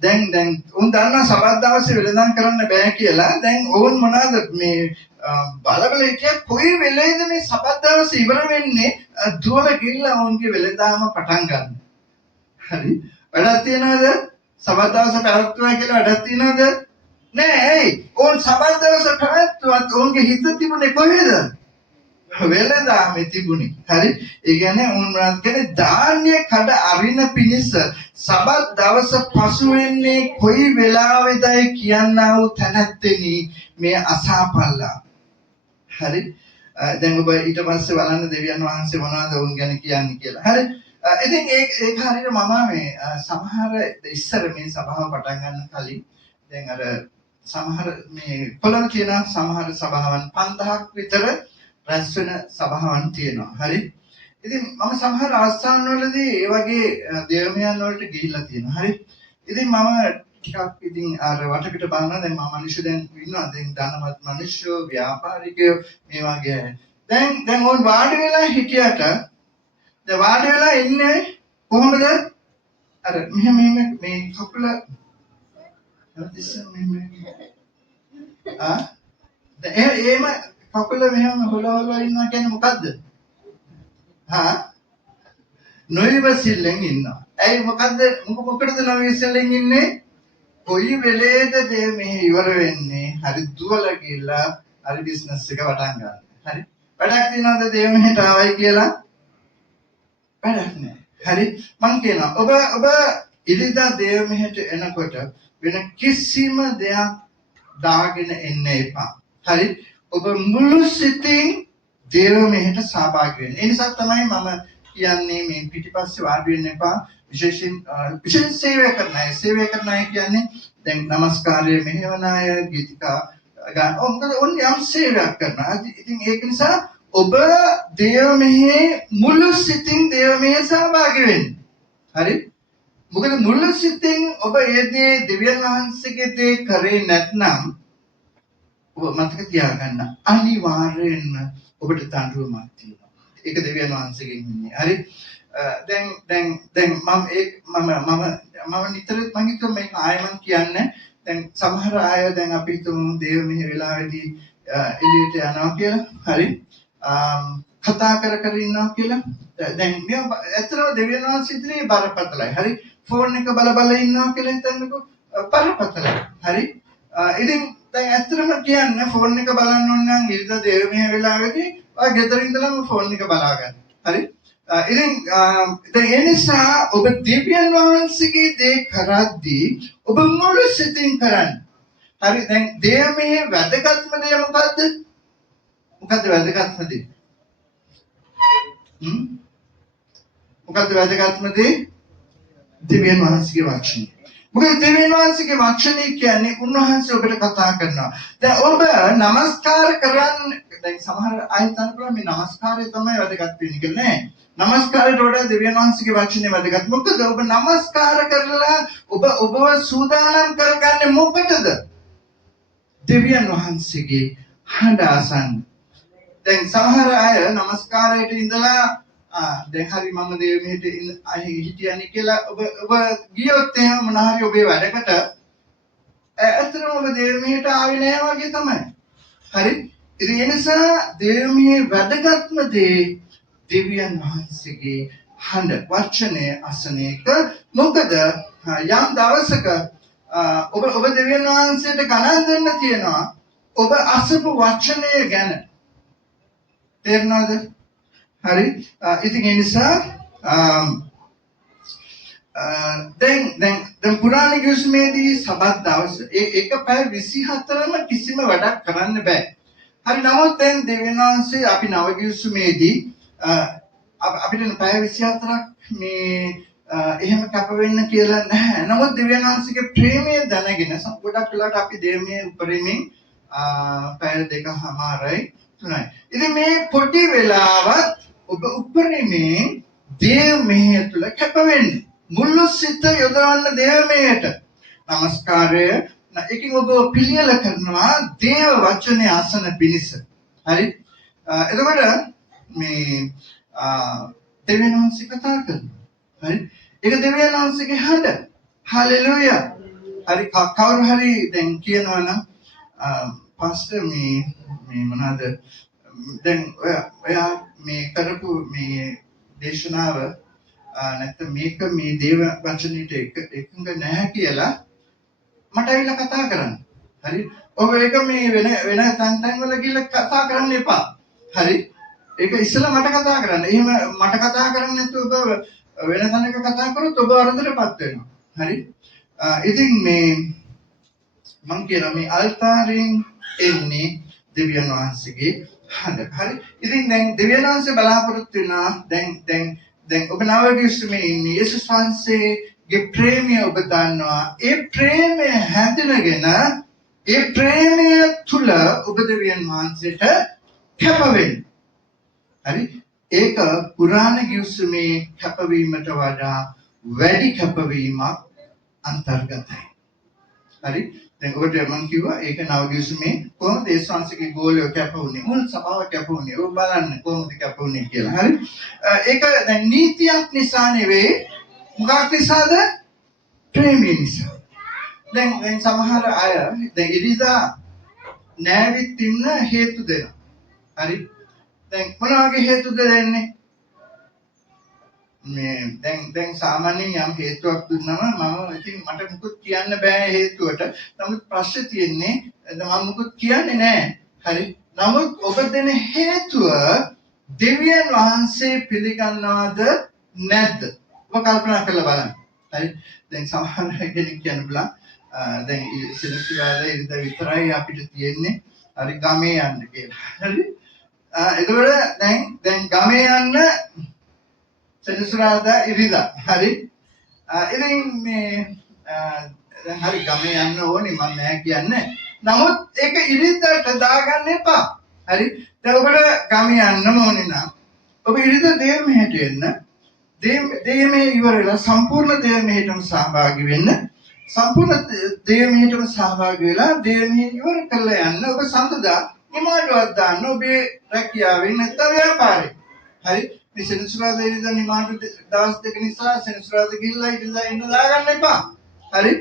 දැන් උන් දන්නා සබත් දවසේ වෙලඳාම් කරන්න බෑ කියලා. දැන් ඕන් මොනවාද මේ බලබල හිටියා කොයි වෙලේද මේ සබත් දවසේ ඉවර වෙන්නේ දුවල ගිහිල්ලා ඕන්ගේ වෙලඳාම පටන් ගන්න. හරි. වැඩක් තියනවද? සබත් දවසේ පැවැත්වුවා කියලා වැඩක් තියනවද? නෑ. ඇයි? ඕන් සබත් දවසේ පැවැත්වුවත් ඕන්ගේ හිත තිබුණේ කොහෙද? වෙලඳාමේ තිබුණේ. හරි. ඒ කියන්නේ උන් මොනවද කියන්නේ ධාන්‍ය කඩ අරින පිණිස සබත් දවස පසු වෙන්නේ කොයි වෙලාවෙදයි කියනා වූ තැනැත්තෙනි මේ අසාපල්ලා. හරි. දැන් ඔබ ඊට පස්සේ බලන්න දෙවියන් වහන්සේ මොනවද උන් ගැන කියන්නේ කියලා. හරි. ඉතින් ඒක හරියට මම මේ සමහර ඉස්සර මේ සභාව පටන් ගන්න කලින් දැන් අර සමහර මේ පොළොව කියන සමහර සභාවන් 5000ක් විතර රැස් වෙන සභාවන් තියෙනවා. හරි. ඉතින් මම සමහර ආස්ථානවලදී ඒ වගේ දේවමයන් වලට ගිහිල්ලා තියෙනවා. හරි. ඉතින් මම ටිකක් ඉතින් අර වටපිට බලනවා. දැන් මම මිනිස්සු දැන් ඉන්නවා. දැන් ධනවත් මිනිස්සු, ව්‍යාපාරිකයෝ මේ වගේ. දැන් ඕන් වාඩි වෙලා හිටියට දැන් වාඩි වෙලා ඉන්නේ කොහොමද? අර මෙහෙම මේ කකුල එහෙම කකුල මෙහෙම හොලවලා ඉන්නවා කියන්නේ මොකද්ද? නොයවසිල්ලෙන් ඉන්නවා. ඇයි මොකටද නොයවසිල්ලෙන් ඉන්නේ? කොයි වෙලේද මේ ඉවර වෙන්නේ? හරි දුවල ගිහලා හරි බිස්නස් එක පටන් ගන්න. හරි. වැඩක් තියනවද දේව මෙහෙට ආවයි කියලා? වැඩක් නැහැ. හරි. මං කියනවා ඔබ ඉරිදා දේව මෙහෙට එනකොට වෙන කිසිම දෙයක් දාගෙන එන්න එපා. හරි. ඔබ මුළු සිතින් දේව මෙහෙට සහභාගී වෙන්න. ඒ නිසා තමයි මම කියන්නේ මේ පිටිපස්සේ වාඩි වෙන්න එපා. විශේෂ සේවය කරන අය. සේවය කරන අය කියන්නේ දැන් নমස්කාරය මෙහෙවන අය, ගීතිකා ගන්න. මොකද ඔන්න යම් සේවයක් කරනවා. ඉතින් ඒක නිසා ඔබ දේව මෙහෙ මුළු සිතින් දේව මෙහෙ සහභාගී වෙන්න. හරි? මොකද මුළු සිතින් ඔබ ඒ දේ දෙවියන් වහන්සේගේ දේ කරේ නැත්නම් ඔබ මතක තියාගන්න අනිවාර්යෙන්ම ඔබට දඬුවමක් තියෙනවා. ඒක දෙවියන් වහන්සේගෙන් ඉන්නේ. හරි. දැන් මම නිතර මම හිතුවා මේක ආයෙමන් කියන්නේ. දැන් සමහර අය දැන් අපි හිතමු දේව මෙහෙ වෙලාවේදී එළියට යනවා කියලා. හරි. කතා කර ඉන්නවා කියලා. දැන් මේ ඇත්තටම දෙවියන් වහන්සේ ඉදිරියේ බරපතලයි. හරි. ෆෝන් එක බල ඉන්නවා කියලා හිතන්නකෝ. බරපතලයි. හරි. ඉතින් දැන් ඇත්තටම කියන්න ෆෝන් එක බලන්න ඕන නම් ඉරිදා දේව මෙහෙ වෙලාවේදී ඔය ගෙදර ඉඳලම ෆෝන් එක බලා ගන්න. හරි? ඉතින් දැන් ඒ නිසා ඔබ දෙවියන් වහන්සේගේ දේ කරද්දී ඔබ මුළු සිතින් කරන්න. හරි? දැන් දේව මෙහෙ වැදගත්ම දේ මොකද්ද? මොකද්ද වැදගත්ම දේ? මොකද්ද වැදගත්ම දේ? දෙවියන් වහන්සේගේ වචනය. මොකද දෙවියන් වහන්සේගේ වචනය කියන්නේ උන්වහන්සේ ඔබට කතා කරනවා. දැන් ඔබ নমස්කාර කරන්න දැන් සමහර අය හිතනවා මේ নমස්කාරය තමයි වැදගත් වෙන්නේ කියලා නෑ. নমස්කාරයට වඩා දෙවියන් වහන්සේගේ වචනේ වැදගත්. මොකද ඔබ নমස්කාර කරලා ඔබව සූදානම් කරගන්නේ මොකටද? දෙවියන් වහන්සේගේ හඬ අසන්න. දැන් සමහර අය নমස්කාරයට ඉඳලා දැන් හරි මම දේව මෙහෙට හිටියනේ කියලා ඔබ ගියොත් එහෙම මොන හරි ඔබේ වැඩකට ඇත්තටම ඔබ දේව මෙහෙට ආවේ නෑ වගේ තමයි. හරි? ඉතින් ඒ නිසා දේව මෙහෙ වැදගත්ම දේ දෙවියන් වහන්සේගේ හඬ වචනය අසන එක. මොකද යම් දවසක ඔබ දෙවියන් වහන්සේට ගණන් දෙන්න තියෙනවා. ඔබ අසපු වචනය ගැන තේරෙනවද? හරි. ඉතින් ඒ නිසා දැන් පුරාණ ගිවිසුමේදී සබත් දවස ඒක පැය 24ම කිසිම වැඩක් කරන්න බෑ. හරි. නමුත් දැන් දෙවියන් වහන්සේ අපි නව ගිවිසුමේදී අපිට පැය 24ක් මේ එහෙම කැප වෙන්න කියලා නැහැ. නමුත් දෙවියන් වහන්සේගේ ප්‍රේමය දැනගෙන ගොඩක් වෙලාවට අපි දෙවියන් උපරිමයෙන් පැය 2:00යි 3යි. ඉතින් මේ පොඩි වෙලාවත් ඔබ උපරිමයෙන් දේව මෙහෙය තුල කැප වෙන්න. මුළු සිත යොදවන්න දේව මෙහෙයට. නමස්කාරය. ඒකෙන් ඔබ පිළියෙල කරනවා දේව වචනේ අසන පිණිස. හරි. එතකොට මේ දෙවියන් වහන්සේ කතා කරනවා. හරි. ඒක දෙවියන් වහන්සේගේ හඬ. හලෙලූයා. හරි. කවුරු හරි දැන් කියනවා නම් පාස්ටර් මේ මොනවාද දැන් ඔයා මේ කරපු මේ දේශනාව නැත්නම් මේක මේ දේව වචනෙට එකඟ නැහැ කියලා මට ඇවිල්ලා කතා කරන්න. හරි. ඔබ ඒක මේ වෙන තැන් වල ගිහලා කතා කරන්න එපා. හරි. ඒක ඉස්සෙල්ලා මට කතා කරන්න. එහෙම මට කතා කරන්නේ නැතුව ඔබ වෙන තැනක කතා කරොත් ඔබ වරදටපත් වෙනවා. හරි. ඉතින් මේ මම කියනවා මේ අල්තාරයෙන් එන්නේ දෙවියන් වහන්සේගේ හඬ. හරි. ඉතින් දැන් දෙවියන් වහන්සේ බලාපොරොත්තු වෙනවා දැන් ඔබ නව ගිවිසුමේ ඉන්නේ යේසුස් වහන්සේගේ ප්‍රේමය ඔබ දන්නවා. ඒ ප්‍රේමය හැඳිනගෙන ඒ ප්‍රේමය තුල ඔබ දෙවියන් වහන්සේට කැප වෙන්න. හරි. ඒක පුරාණ ගිවිසුමේ කැපවීමට වඩා වැඩි කැපවීමක් අන්තර්ගතයි. හරි. දැන් ඔබට මම කිව්වා ඒක නව ගිවිසුමේ කොහොමද යේසුස් වහන්සේගේ ගෝලය කැප වුණේ? මුල් සභාව කැප වුණේ. ඔබ බලන්න කොහොමද කැප වුණේ කියලා. හරි. ඒක දැන් නීතියක් නිසා නෙවෙයි. මොකක් නිසාද? ප්‍රේමය නිසා. දැන් සමහර අය දැන් ඉරිදා නෑවිත් ඉන්න හේතු දෙනවා. හරි. දැන් මොන වගේ හේතුද දෙන්නේ? මේ දැන් සාමාන්‍යයෙන් යම් හේතුවක් දුන්නම මම ඉතින් මට මුකුත් කියන්න බෑ හේතුවට. නමුත් ප්‍රශ්නේ තියෙන්නේ මම මුකුත් කියන්නේ නෑ. හරි. නමුත් ඔබ දෙන හේතුව දෙවියන් වහන්සේ පිළිගන්නවද නැද්ද? ඔබ කල්පනා කරලා බලන්න. හරි. දැන් සමහර කෙනෙක් කියන්න බලන්න දැන් සෙනසුරාදා ඉරිදා විතරයි අපිට තියෙන්නේ හරි ගමේ යන්න කියලා. හරි. එතකොට දැන් ගමේ යන්න සෙනසුරාදා ඉරිදා. හරි. ඉතින් මේ දැන් හරි ගමේ යන්න ඕනේ මම නෑ කියන්නේ. නමුත් ඒක ඉරිදාට දාගන්න එපා. හරි. දැන් ඔබට ගමේ යන්නම ඕනේ නම් ඔබ ඉරිදා දේව මෙහෙට එන්න. දේව මෙහෙ ඉවරලා සම්පූර්ණ දේව මෙහෙටම සහභාගී වෙන්න. සම්පූර්ණ දේව මෙහෙටම සහභාගී වෙලා දේව මෙහෙ ඉවර කරලා යන්න. ඔබ සඳදා නිමාඩුවක් දාන්න ඔබේ රැකියාවෙන් නැත්නම් ව්‍යාපාරේ. හරි. මේ සෙනසුරාදා ඉරිදා නිමාඩු දවස් දෙක නිසා සෙනසුරාදා ගිහිල්ලා ඉරිදා එන්න දාගන්න එපා. හරි.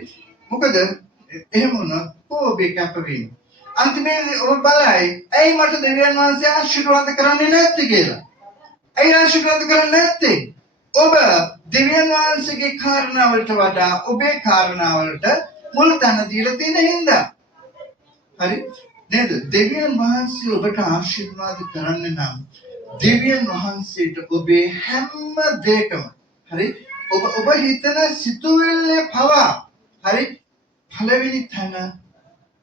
මොකද එහෙම වුණොත් ඔබේ කැපවීම අන්තිමේදී ඔබ බලයි ඇයි මට දෙවියන් වහන්සේ ආශිර්වාද කරන්නේ නැත්තේ කියලා. ඇයි ආශිර්වාද කරන්නේ නැත්තේ? ඔබ දෙවියන් වහන්සේගේ කාරණාවලට වඩා ඔබේ කාරණාවලට මුල් තැන දීලා තියෙන හින්දා. හරි නේද? දෙවියන් වහන්සේ ඔබට ආශිර්වාද කරන්න නම් දෙවියන් වහන්සේට ඔබේ හැම දෙයකම හරි ඔබ හිතන සිතුවිල්ලේ පවා හරි පළවෙනි තැන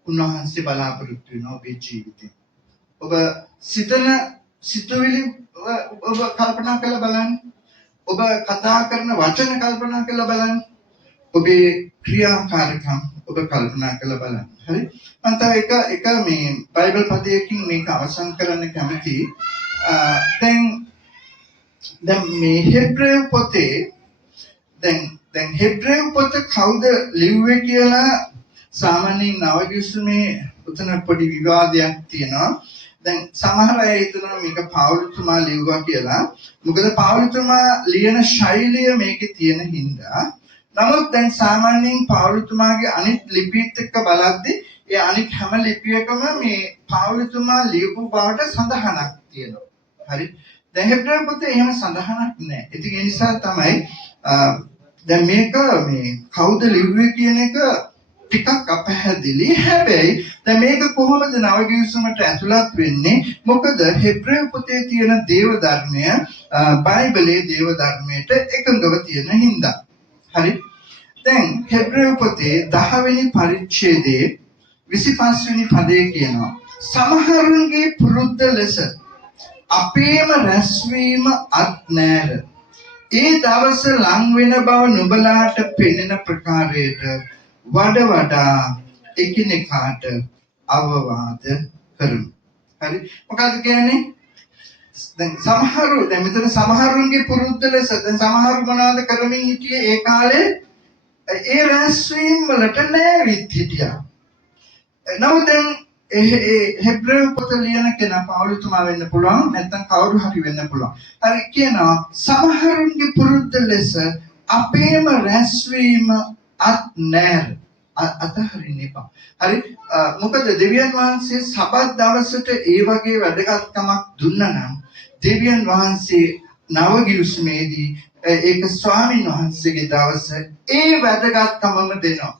උන්වහන්සේ බලාපොරොත්තු වෙනවා ඔබේ ජීවිතේ. ඔබ සිතන සිතුවිලි ඔබ කල්පනා කරලා බලන්න. ඔබ කතා කරන වචන කල්පනා කරලා බලන්න. ඔබේ ක්‍රියාකාරකම් ඔබ කල්පනා කරලා බලන්න. හරි. මම තව එක මේ බයිබල් පදයකින් මේක අවසන් කරන්න කැමතියි. දැන් මේ හෙබ්‍රේව පොතේ දැන් හෙබ්‍රේව පොත කවුද ලිව්වේ කියලා සාමාන්‍යයෙන් නව ගිවිසුමේ උතන පොඩි විවාදයක් තියෙනවා. දැන් සමහර අය හිතනවා මේක පෞලතුමා ලිව්වා කියලා. මොකද පෞලතුමා ලියන ශෛලිය මේකේ තියෙන හින්දා. නමුත් දැන් සාමාන්‍යයෙන් පෞලතුමාගේ අනිත් ලිපිත් එක්ක බලද්දී ඒ අනිත් හැම ලිපියකම මේ පෞලතුමා ලියපු බවට සඳහනක් තියෙනවා. හරි. දැන් හෙබ්‍රේව පොතේ එහෙම සඳහනක් නැහැ. ඉතින් ඒ නිසා තමයි දැන් මේක මේ කවුද ලිව්වේ කියන එක ටිකක් අපහැදිලි. හැබැයි දැන් මේක කොහොමද නවගිවිසුමට ඇතුළත් වෙන්නේ? මොකද හෙබ්‍රේය පොතේ තියෙන දේව ධර්මය බයිබලයේ දේව ධර්මයට එකඟව තියෙන හින්දා. හරි. දැන් හෙබ්‍රේය පොතේ 10 වෙනි පරිච්ඡේදයේ 25 වෙනි පදයේ කියනවා සමහරුන්ගේ පුරුද්ද ලෙස අපේම රැස්වීම අත් නෑර. ඒ දවස ලං වෙන බව නුඹලාට පෙනෙන ප්‍රකාරයට වඩා එකිනෙකාට අවවාද කරමු. හරි. මොකද කියන්නේ? දැන් මෙතන සමහරුන්ගේ පුරුද්ද ලෙස දැන් සමහරු මොනවද කරමින් හිටියේ ඒ කාලේ ඒ රැස්වීම වලට නෑවිත් හිටියා. නමුත් දැන් හෙබ්‍රේය පොත ලියන කෙනා පෞලතුමා වෙන්න පුළුවන් නැත්නම් කවුරු හරි වෙන්න පුළුවන්. හරි කියනවා සමහරුන්ගේ පුරුද්ද ලෙස අපේම රැස්වීම අත් නෑර. අතහරින්න එපා. හරි. මොකද දෙවියන් වහන්සේ සබත් දවසට ඒ වගේ වැදගත්කමක් දුන්නා නම් දෙවියන් වහන්සේ නවගිවිසුමේදී ඒක ස්වාමීන් වහන්සේගේ දවස ඒ වැදගත්කමම දෙනවා.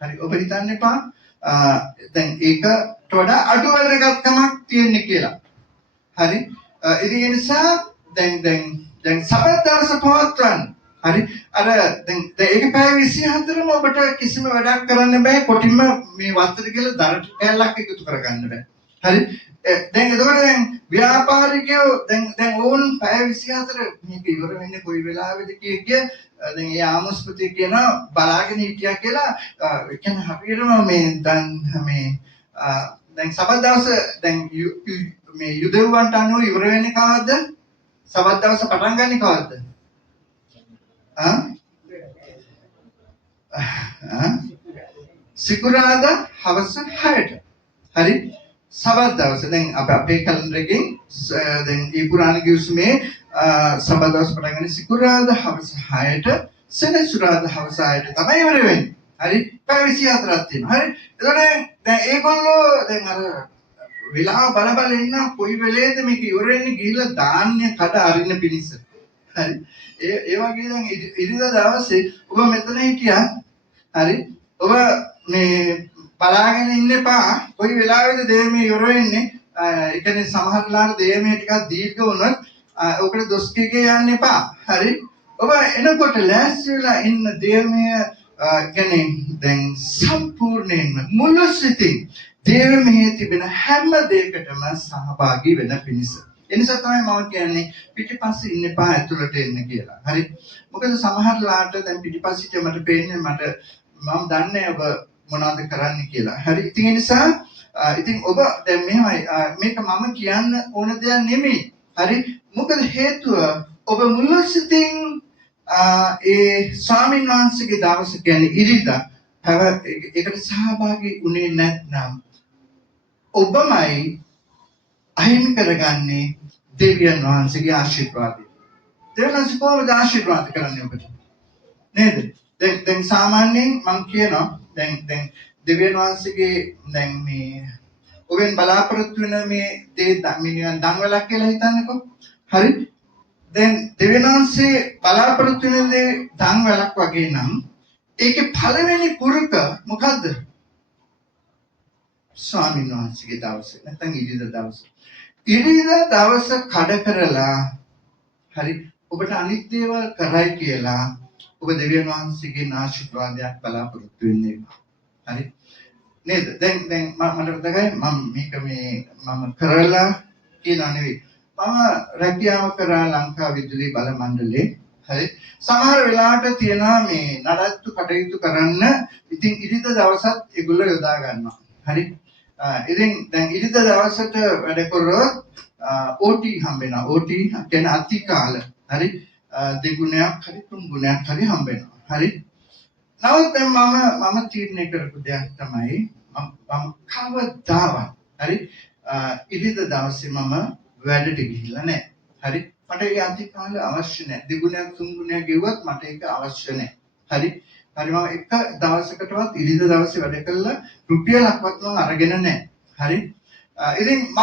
හරි. ඔබ හිතන්න එපා දැන් ඒකට වඩා අඩු වැදගත්කමක් තියෙන්නේ කියලා. හරි. ඒ නිසා දැන් සබත් දවස පවත්වන්න. හරි. අර දැන් ඒක පැය 24ම ඔබට කිසිම වැඩක් කරන්න බෑ. කොටින්ම මේ වත්තට කියලා දර කැලක් එකතු කරගන්න බෑ. හරි. දැන් ව්‍යාපාරිකයෝ දැන් ඕන් පැය 24 මේක ඉවර වෙන්නේ කොයි වෙලාවෙද කිය දැන් ඒ ආමස්පති කියනවා බලාගෙන හිටියා කියලා ඒ කියන්නේ හරියටම දැන් සබත් දවස දැන් මේ යුදෙව්වන්ට අනුව ඉවර වෙන්නේ කවද්ද? සබත් දවස පටන් ගන්නේ කවද්ද? සිකුරාදා හවස 6ට. හරි. සබත් දවස දැන් අපේ කැලෙන්ඩර් එකෙන් දැන් මේ පුරාණ ගිවිසුමේ සබත් දවස් පටන් ගන්න සිකුරාදා හවස 6ට සෙනසුරාදා හවස 6ට තමයි ඉවර වෙන්නේ. හරි. පැය 24ක් තියෙනවා. හරි. එතකොට දැන් ඒගොල්ලෝ දැන් අර වෙලාව බල ඉන්න කොයි වෙලේද මේක ඉවර වෙන්නේ ගිහිල්ලා ධාන්‍ය කඩ අරින්න පිණිස. හරි. ඒ වගේ දැන් ඉරිදා දවසේ ඔබ මෙතන හිටියා. හරි. ඔබ මේ බලාගෙන ඉන්න එපා කොයි වෙලාවෙද දෙයමේ ඉවර වෙන්නේ. ඒ කියන්නේ සමහරලාට දෙයමේ ටිකක් දීර්ඝ වුණොත් ඔකට දොස් කිය යන්න එපා. හරි. ඔබ එනකොට ලෑස්ති වෙලා ඉන්න දෙයමේ කියන්නේ දැන් සම්පූර්ණයෙන්ම මුළු සිතින් දෙයමේ තිබෙන හැම දෙයකටම සහභාගී වෙන පිණිස. ඒ නිසා තමයි මම කියන්නේ පිටිපස්සේ ඉන්න එපා ඇතුළට එන්න කියලා. හරි. මොකද සමහරලාට දැන් පිටිපස්සට මට පේන්නේ මම දන්නේ ඔබ මොනවද කරන්න කියලා. හරි. ඉතින් ඒ නිසා ඉතින් ඔබ දැන් මෙහෙමයි මේක මම කියන්න ඕන දෙයක් නෙමෙයි. හරි. මොකද හේතුව ඔබ මුළු සිතින් ඒ ස්වාමීන් වහන්සේගේ දවස කියන්නේ ඉරිදා ඒකට සහභාගී වුණේ නැත්නම් ඔබමයි අහිමි කරගන්නේ දෙවියන් වහන්සේගේ ආශිර්වාදය. දෙවියන් වහන්සේ කොහොමද ආශිර්වාද කරන්නේ ඔබට? නේද? දැන් සාමාන්‍යයෙන් මම කියනවා දැන් දෙවියන් වහන්සේගේ දැන් මේ ඔබෙන් බලාපොරොත්තු වෙන මේ දේ මිනිහන් දන්වලක් කියලා හිතන්නකෝ. හරි. දැන් දෙවියන් වහන්සේ බලාපොරොත්තු වෙන දේ දන්වලක් වගේ නම් ඒකේ පළවෙනි පුරුක මොකද්ද? ස්වාමීන් වහන්සේගේ දවස නැත්නම් ඉරිදා දවස. ඉරිදා දවස කඩ කරලා හරි ඔබට අනිත් දේවල් කරයි කියලා ඔබ දෙවියන් වහන්සේගේ ආශිර්වාදයක් බලාපොරොත්තු වෙන්නේ. හරි නේද? දැන් මට මතකයි මම කරලා කියලා නෙවෙයි. මම රැකියාව කරා ලංකා විදුලි බල මණ්ඩලයේ. හරි. සමහර වෙලාවට තියනවා මේ නඩත්තු කටයුතු කරන්න ඉතින් ඉරිදා දවසත් ඒගොල්ලෝ යොදා ගන්නවා. හරි. ඉතින් දැන් ඉරිදා දවසට වැඩ කරොත් OT හම්බ වෙනවා. OT කියන්නේ අතිකාල. හරි. දෙගුණයක් හරි තුන් ගුණයක් හරි හම්බ වෙනවා. හරි. නමුත් දැන් මම තීරණය කරපු දෙයක් තමයි මම කවදාවත් හරි ඉරිදා දවසේ මම වැඩට ගිහිල්ලා නැහැ. හරි. මට ඒ අතිකාල අවශ්‍ය නැහැ. දෙගුණයක් තුන් ගුණයක් ගෙවුවත් මට ඒක අවශ්‍ය නැහැ. හරි. හරි මම එක දවසකටවත් ඉරිදා දවසේ වැඩ කළා රුපියලක්වත් මම අරගෙන නැහැ. හරි. ඉතින් මම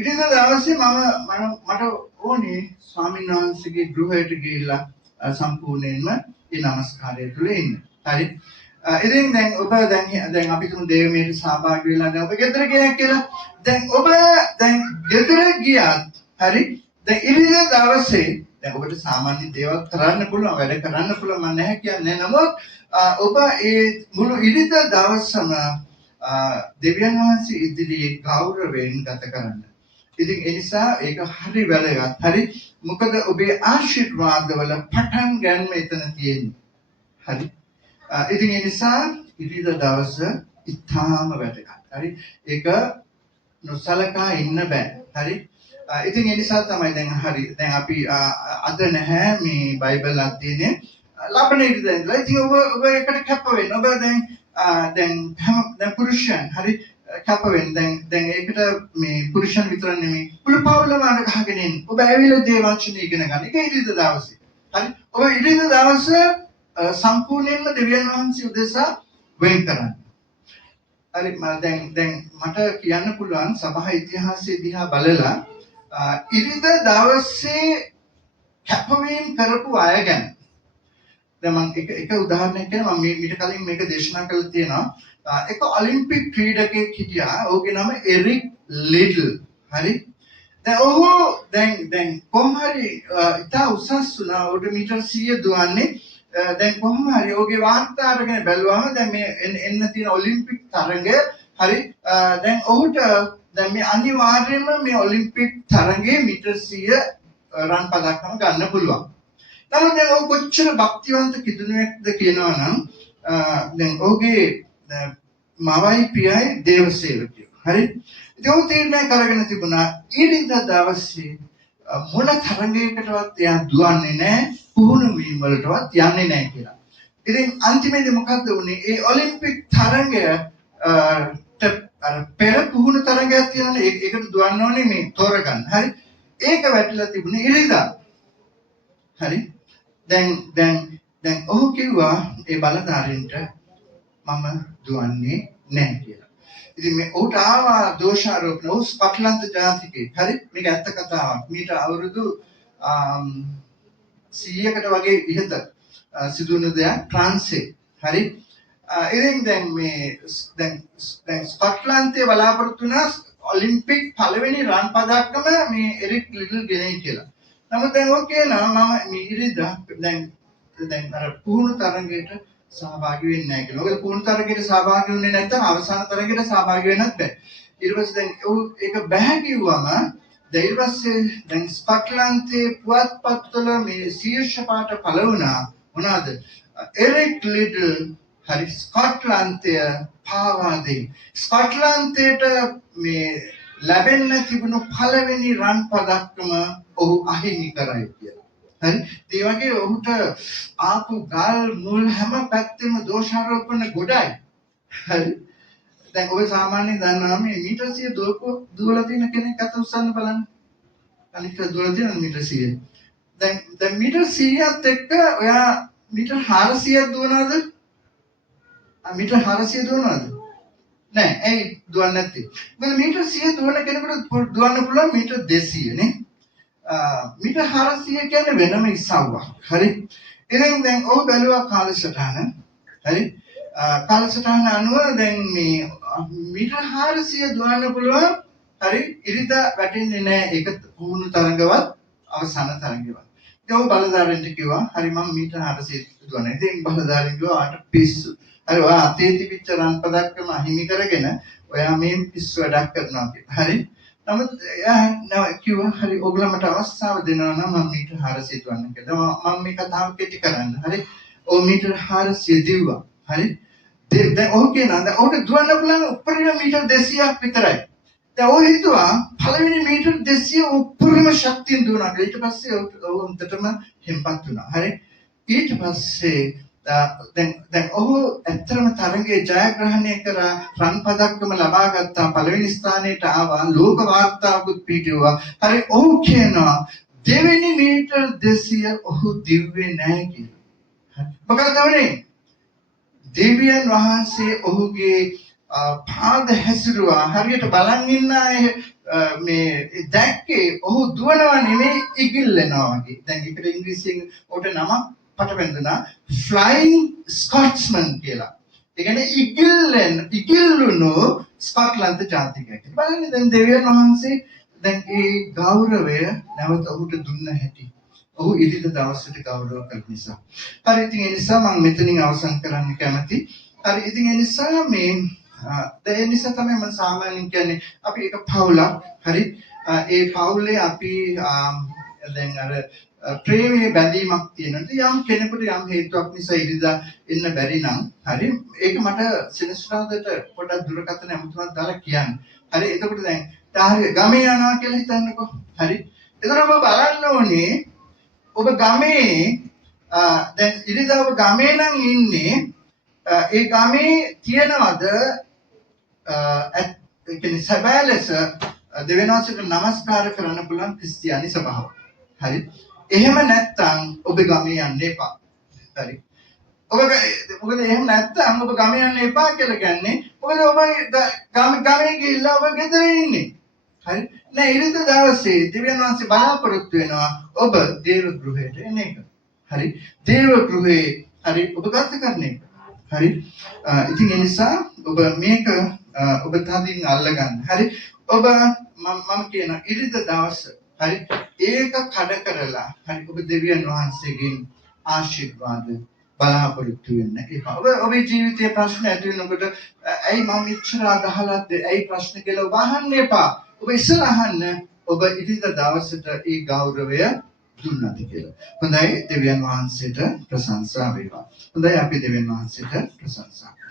ඉරිදා දවසේ මට ඕනේ ස්වාමීන් වහන්සේගේ ගෘහයට ගිහිල්ලා සම්පූර්ණයෙන්ම ඒ නමස්කාරය තුළ ඉන්න. හරි. ඉතින් දැන් ඔබ දැන් අපි තුමු දේවමීට සහභාගී වෙලා දැන් ඔබ ගෙදර ගියා කියලා. දැන් ඔබ දැන් ගෙදර ගියත් හරි දැන් ඉරිදා දවසේ දැන් ඔබට සාමාන්‍ය දේවල් කරන්න පුළුවන් වැඩ කරන්න පුළුවන් මම නැහැ කියන්නේ. නමුත් ඔබ ඒ මුළු ඉරිදා දවසම දෙවියන් වහන්සේ ඉදිරියේ ගෞරවයෙන් ගත කරන්න. ඉතින් ඒ නිසා ඒක හරි වැදගත්. හරි මොකද ඔබේ ආශිර්වාදවල පටන් ගන්න එතන තියෙන්නේ. හරි ඉතින් ඒ නිසා ඉරිදා දවස ඉතාම වැදගත්. හරි ඒක නොසලකා ඉන්න බෑ. හරි ඉතින් ඒ නිසා තමයි දැන් අපි අද නැහැ මේ බයිබල් අධ්‍යයනයේ ලබන ඉරිදා ඉඳලා. ඉතින් ඔබ එකට කැප වෙන්න. ඔබ දැන් පුරුෂයන් හරි කැප වෙන්න. දැන් ඒකට මේ පුරුෂයන් විතර නෙමෙයි මුළු පවුලම අර ගහගෙන ඉන්න. ඔබ ඇවිල්ලා දේවචන ඉගෙන ගන්න. ඒක ඉරිදා දවසේ. හරි ඔබ ඉරිදා දවසේ සම්පූර්ණයෙන්ම දෙවියන් වහන්සේ උදෙසා වෙන් කරන්න. හරි දැන් මට කියන්න පුළුවන් සභා ඉතිහාසයේ දිහා බලලා ඉරිදා දවසේ කැපවීම කරපු අය ගැන. දැන් මම එක උදාහරණයක් කියනවා. මම මීට කලින් මේක දේශනා කළා තියෙනවා. එක ඔලිම්පික් ක්‍රීඩකයෙක් හිටියා. ඔහුගේ නම එරික් ලිඩල්. හරි දැන් කොහොම හරි ඉතා උසස් වුණා. ඔහුට මීටර් 100 දුවන්නේ. දැන් කොහොම හරි ඔහුගේ වාර්තා අරගෙන බැලුවම දැන් මේ එන්න තියෙන ඔලිම්පික් තරඟය හරි දැන් ඔහුට දැන් මේ අනිවාර්යයෙන්ම මේ ඔලිම්පික් තරඟයේ මීටර් 100 රන් පදක්ම ගන්න පුළුවන්. නමුත් දැන් ඔහු කොච්චර භක්තිවන්ත කිතුණුවෙක්ද කියනවා නම් දැන් ඔහුගේ මවයි පියයි දේවසේවකයෝ. හරි ඉතින් ඔහු තීරණය කරගෙන තිබුණා ඊරිදා දවසේ මොන තරඟයකටවත් එයා දුවන්නේ නැහැ. පුහුණු වීම වලටවත් යන්නේ නැහැ කියලා. ඉතින් අන්තිමේදී මොකද්ද වුනේ? ඒ ඔලිම්පික් තරඟය අර පෙර පුහුණු තරඟයක් තියෙනනේ ඒකට දුවන්න ඕනේ මේ තෝරගන්න. හරි. ඒක වැටිලා තිබුණේ ඉරිදා. හරි. දැන් ඔහු කිව්වා ඒ බලධාරීන්ට මම දුවන්නේ නැහැ කියලා. ඉතින් මේ ඔහුට ආවා දෝෂාරෝපණ. ඔහු ස්කොට්ලන්ත ජාතිකයෙක්. හරි. මේක ඇත්ත කතාවක්. මීට අවුරුදු 100කට වගේ ඉහත සිදුවන දෙයක් ෆ්‍රාන්සේ. හරි ඉතින් දැන් ස්කොට්ලන්තයේ බලාපොරොත්තු වුණා ඔලිම්පික් පළවෙනි රන් පදක්කම මේ එරික් ලිඩල් ගෙනයි කියලා. නමුත් දැන් ඔහු කියනවා මම මේ ඉරිදා දැන් අර පුහුණු තරඟයට සහභාගී වෙන්නේ නැහැ කියලා. ඔය පුහුණු තරඟයට සහභාගී වෙන්නේ නැත්නම් අවසාන තරඟයට සහභාගී වෙන්නත් බෑ. ඊට පස්සේ දැන් ඔහු ඒක බෑ කිව්වම ඊට පස්සේ දැන් ස්කොට්ලන්තයේ පුවත්පත්වල මේ ශීර්ෂ පාට පළ වුණා. මොනවාද? එරික් ලිඩල් හරි ස්කොට්ලන්තය පාවා දෙයි. ස්කොට්ලන්තයට මේ ලැබෙන්න තිබුණු පළවෙනි රන් පදක්කම ඔහු අහිමි කරයි කියලා. හරි ඒ වගේ ඔහුට ආපු ගල් මුල් හැම පැත්තෙම දෝෂාරෝපණ ගොඩයි. හරි දැන් ඔබ සාමාන්‍යයෙන් දන්නවා මේ මීටර් 100 දුවලා තියෙන කෙනෙක් අත උස්සන්න බලන්න. අනික දුවලා තියෙන මීටර් 100. දැන් මීටර් 100ත් එක්ක ඔයා මීටර් 400ක් දුවනවද? මීටර් 400 දුවනවද? නෑ. ඇයි දුවන්නේ නැත්තේ? මොකද මීටර් 100 දුවන කෙනෙකුට දුවන්න පුළුවන් මීටර් 200 නේ. මීටර් 400 කියන්නේ වෙනම ඉස්සාවක්. හරි. ඉතින් දැන් ඔහු බැලුවා කාලසටහන. හරි. කාලසටහන අනුව දැන් මේ මීටර් 400 දුවන්න පුළුවන්. හරි. ඉරිදා වැටෙන්නේ නැහැ. ඒක පුහුණු තරඟවත් අවසාන තරඟවත්. ඒක ඔහු බලධාරීන්ට කිව්වා. හරි මම මීටර් 400 දුවනවා. ඉතින් බලධාරීන් කිව්වා ආට පිස්සු. හරි ඔයා අතේ තිබිච්ච රන් පදක්කම අහිමි කරගෙන ඔයා මේ පිස්සු වැඩක් කරනවා කියලා. හරි. නමුත් එයා කිව්වා හරි ඔයගොල්ලන්ට අවස්ථාව දෙනවා නම් මම මීටර් 400 දුවන්න කියලා. මම මේ කතාව කෙටි කරන්න. හරි. ඔව් මීටර් 400 දිව්වා. හරි. දැන් ඔහු කියනවා දැන් ඔහුට දුවන්න පුළුවන් උඩරිම මීටර් 200ක් විතරයි. දැන් ඔහු හිතුවා පළවෙනි මීටර් 200 උඩරිම ශක්තියෙන් දුවනවා. ඊට පස්සේ ඔහු උන්ටම හෙම්පත් වුණා. හරි. ඊට පස්සේ දැන් ඔහු ඇත්තම තරඟයේ ජයග්‍රහණය කරා රන් පදක්කම ලබා ගත්තා. පළවෙනි ස්ථානයට ආවා. ලෝක වාර්තාවකුත් පිටුවා. හරි ඔහු කියනවා දෙවෙනි මීටර් 200 ඔහු දිව්වේ නැහැ කියලා. මොකද වුනේ? දෙවියන් වහන්සේ ඔහුගේ පාද හැසිරුවා. හරියට බලන් ඉන්න අය මේ දැක්කේ ඔහු දුවනවා නෙමෙයි ඉගිල්ලනවා වගේ. දැන් ඒකට ඉංග්‍රීසියෙන් උට නමක් පටබැඳුනා ෆ්ලයිං ස්කොට්ස්මන් කියලා. ඒ කියන්නේ ඉගිල්ලුණු ස්කොට්ලන්ත ජාතිකයෙක්. බලන්න දැන් දෙවියන් වහන්සේ දැන් ඒ ගෞරවය නැවත ඔහුට දුන්න හැටි. ඔහු ඉරිද දවසට ගෞරව කළ නිසා. හරි ඉතින් ඒ නිසා මම මෙතනින් අවසන් කරන්න කැමති. හරි ඉතින් ඒ නිසා මේ ඒ නිසා තමයි මම සාමාන්‍යයෙන් කියන්නේ අපි එක පවුලක් හරි ඒ පවුලේ අපි දැන් අර ප්‍රේමයේ බැඳීමක් තියෙනවා. යම් කෙනෙකුට යම් හේතුවක් නිසා ඉරිදා එන්න බැරි නම් හරි ඒක මට සෙනසුරාදාට පොඩක් දුරකථන අමුතුමක් දාලා කියන්න. හරි එතකොට දැන් හරි ගමේ යනවා කියලා හිතන්නකෝ. හරි. එතකොට ඔබ බලන්න ඕනේ ඔබ ගමේ දැන් ඉරිදා ඔබ ගමේ නම් ඉන්නේ ඒ ගමේ තියනවද ඒ කියන්නේ සැබෑ ලෙස දෙවියන්වහන්සේට නමස්කාර කරන්න පුළුවන් ක්‍රිස්තියානි සභාව. හරි. එහෙම නැත්නම් ඔබ ගමේ යන්න එපා. හරි. මොකද එහෙම නැත්නම් ඔබ ගමේ යන්න එපා කියලා කියන්නේ මොකද ඔබ ගමේ ගිහිල්ලා ඔබ ගෙදර ඉන්නේ. හරි. නෑ ඉරිද දවසේ දෙවියන් වහන්සේ බලාපොරොත්තු වෙනවා ඔබ දේව ගෘහයට එන එක. හරි. දේව ගෘහේ හරි ඔබ ගත කරන එක. හරි. ඉතින් ඒ නිසා ඔබ මේක ඔබ තදින් අල්ලගන්න. හරි. ඔබ මම කියන ඉරිද දවස හරි ඒක කඩ කරලා හරි ඔබ දෙවියන් වහන්සේගෙන් ආශිර්වාද බලාපොරොත්තු වෙන්න එපා. ඔබේ ජීවිතයේ ප්‍රශ්න ඇති වෙනකොට ඇයි මම ඉච්ඡර අදහලත් ඇයි ප්‍රශ්න කියලා ඔබ අහන්න එපා. ඔබ ඉස්සර අහන්න ඔබ ඉරිද දවසට ඒ ගෞරවය දුන්නද කියලා. හොඳයි දෙවියන් වහන්සේට ප්‍රශංසා වේවා. හොඳයි අපි දෙවියන් වහන්සේට ප්‍රශංසා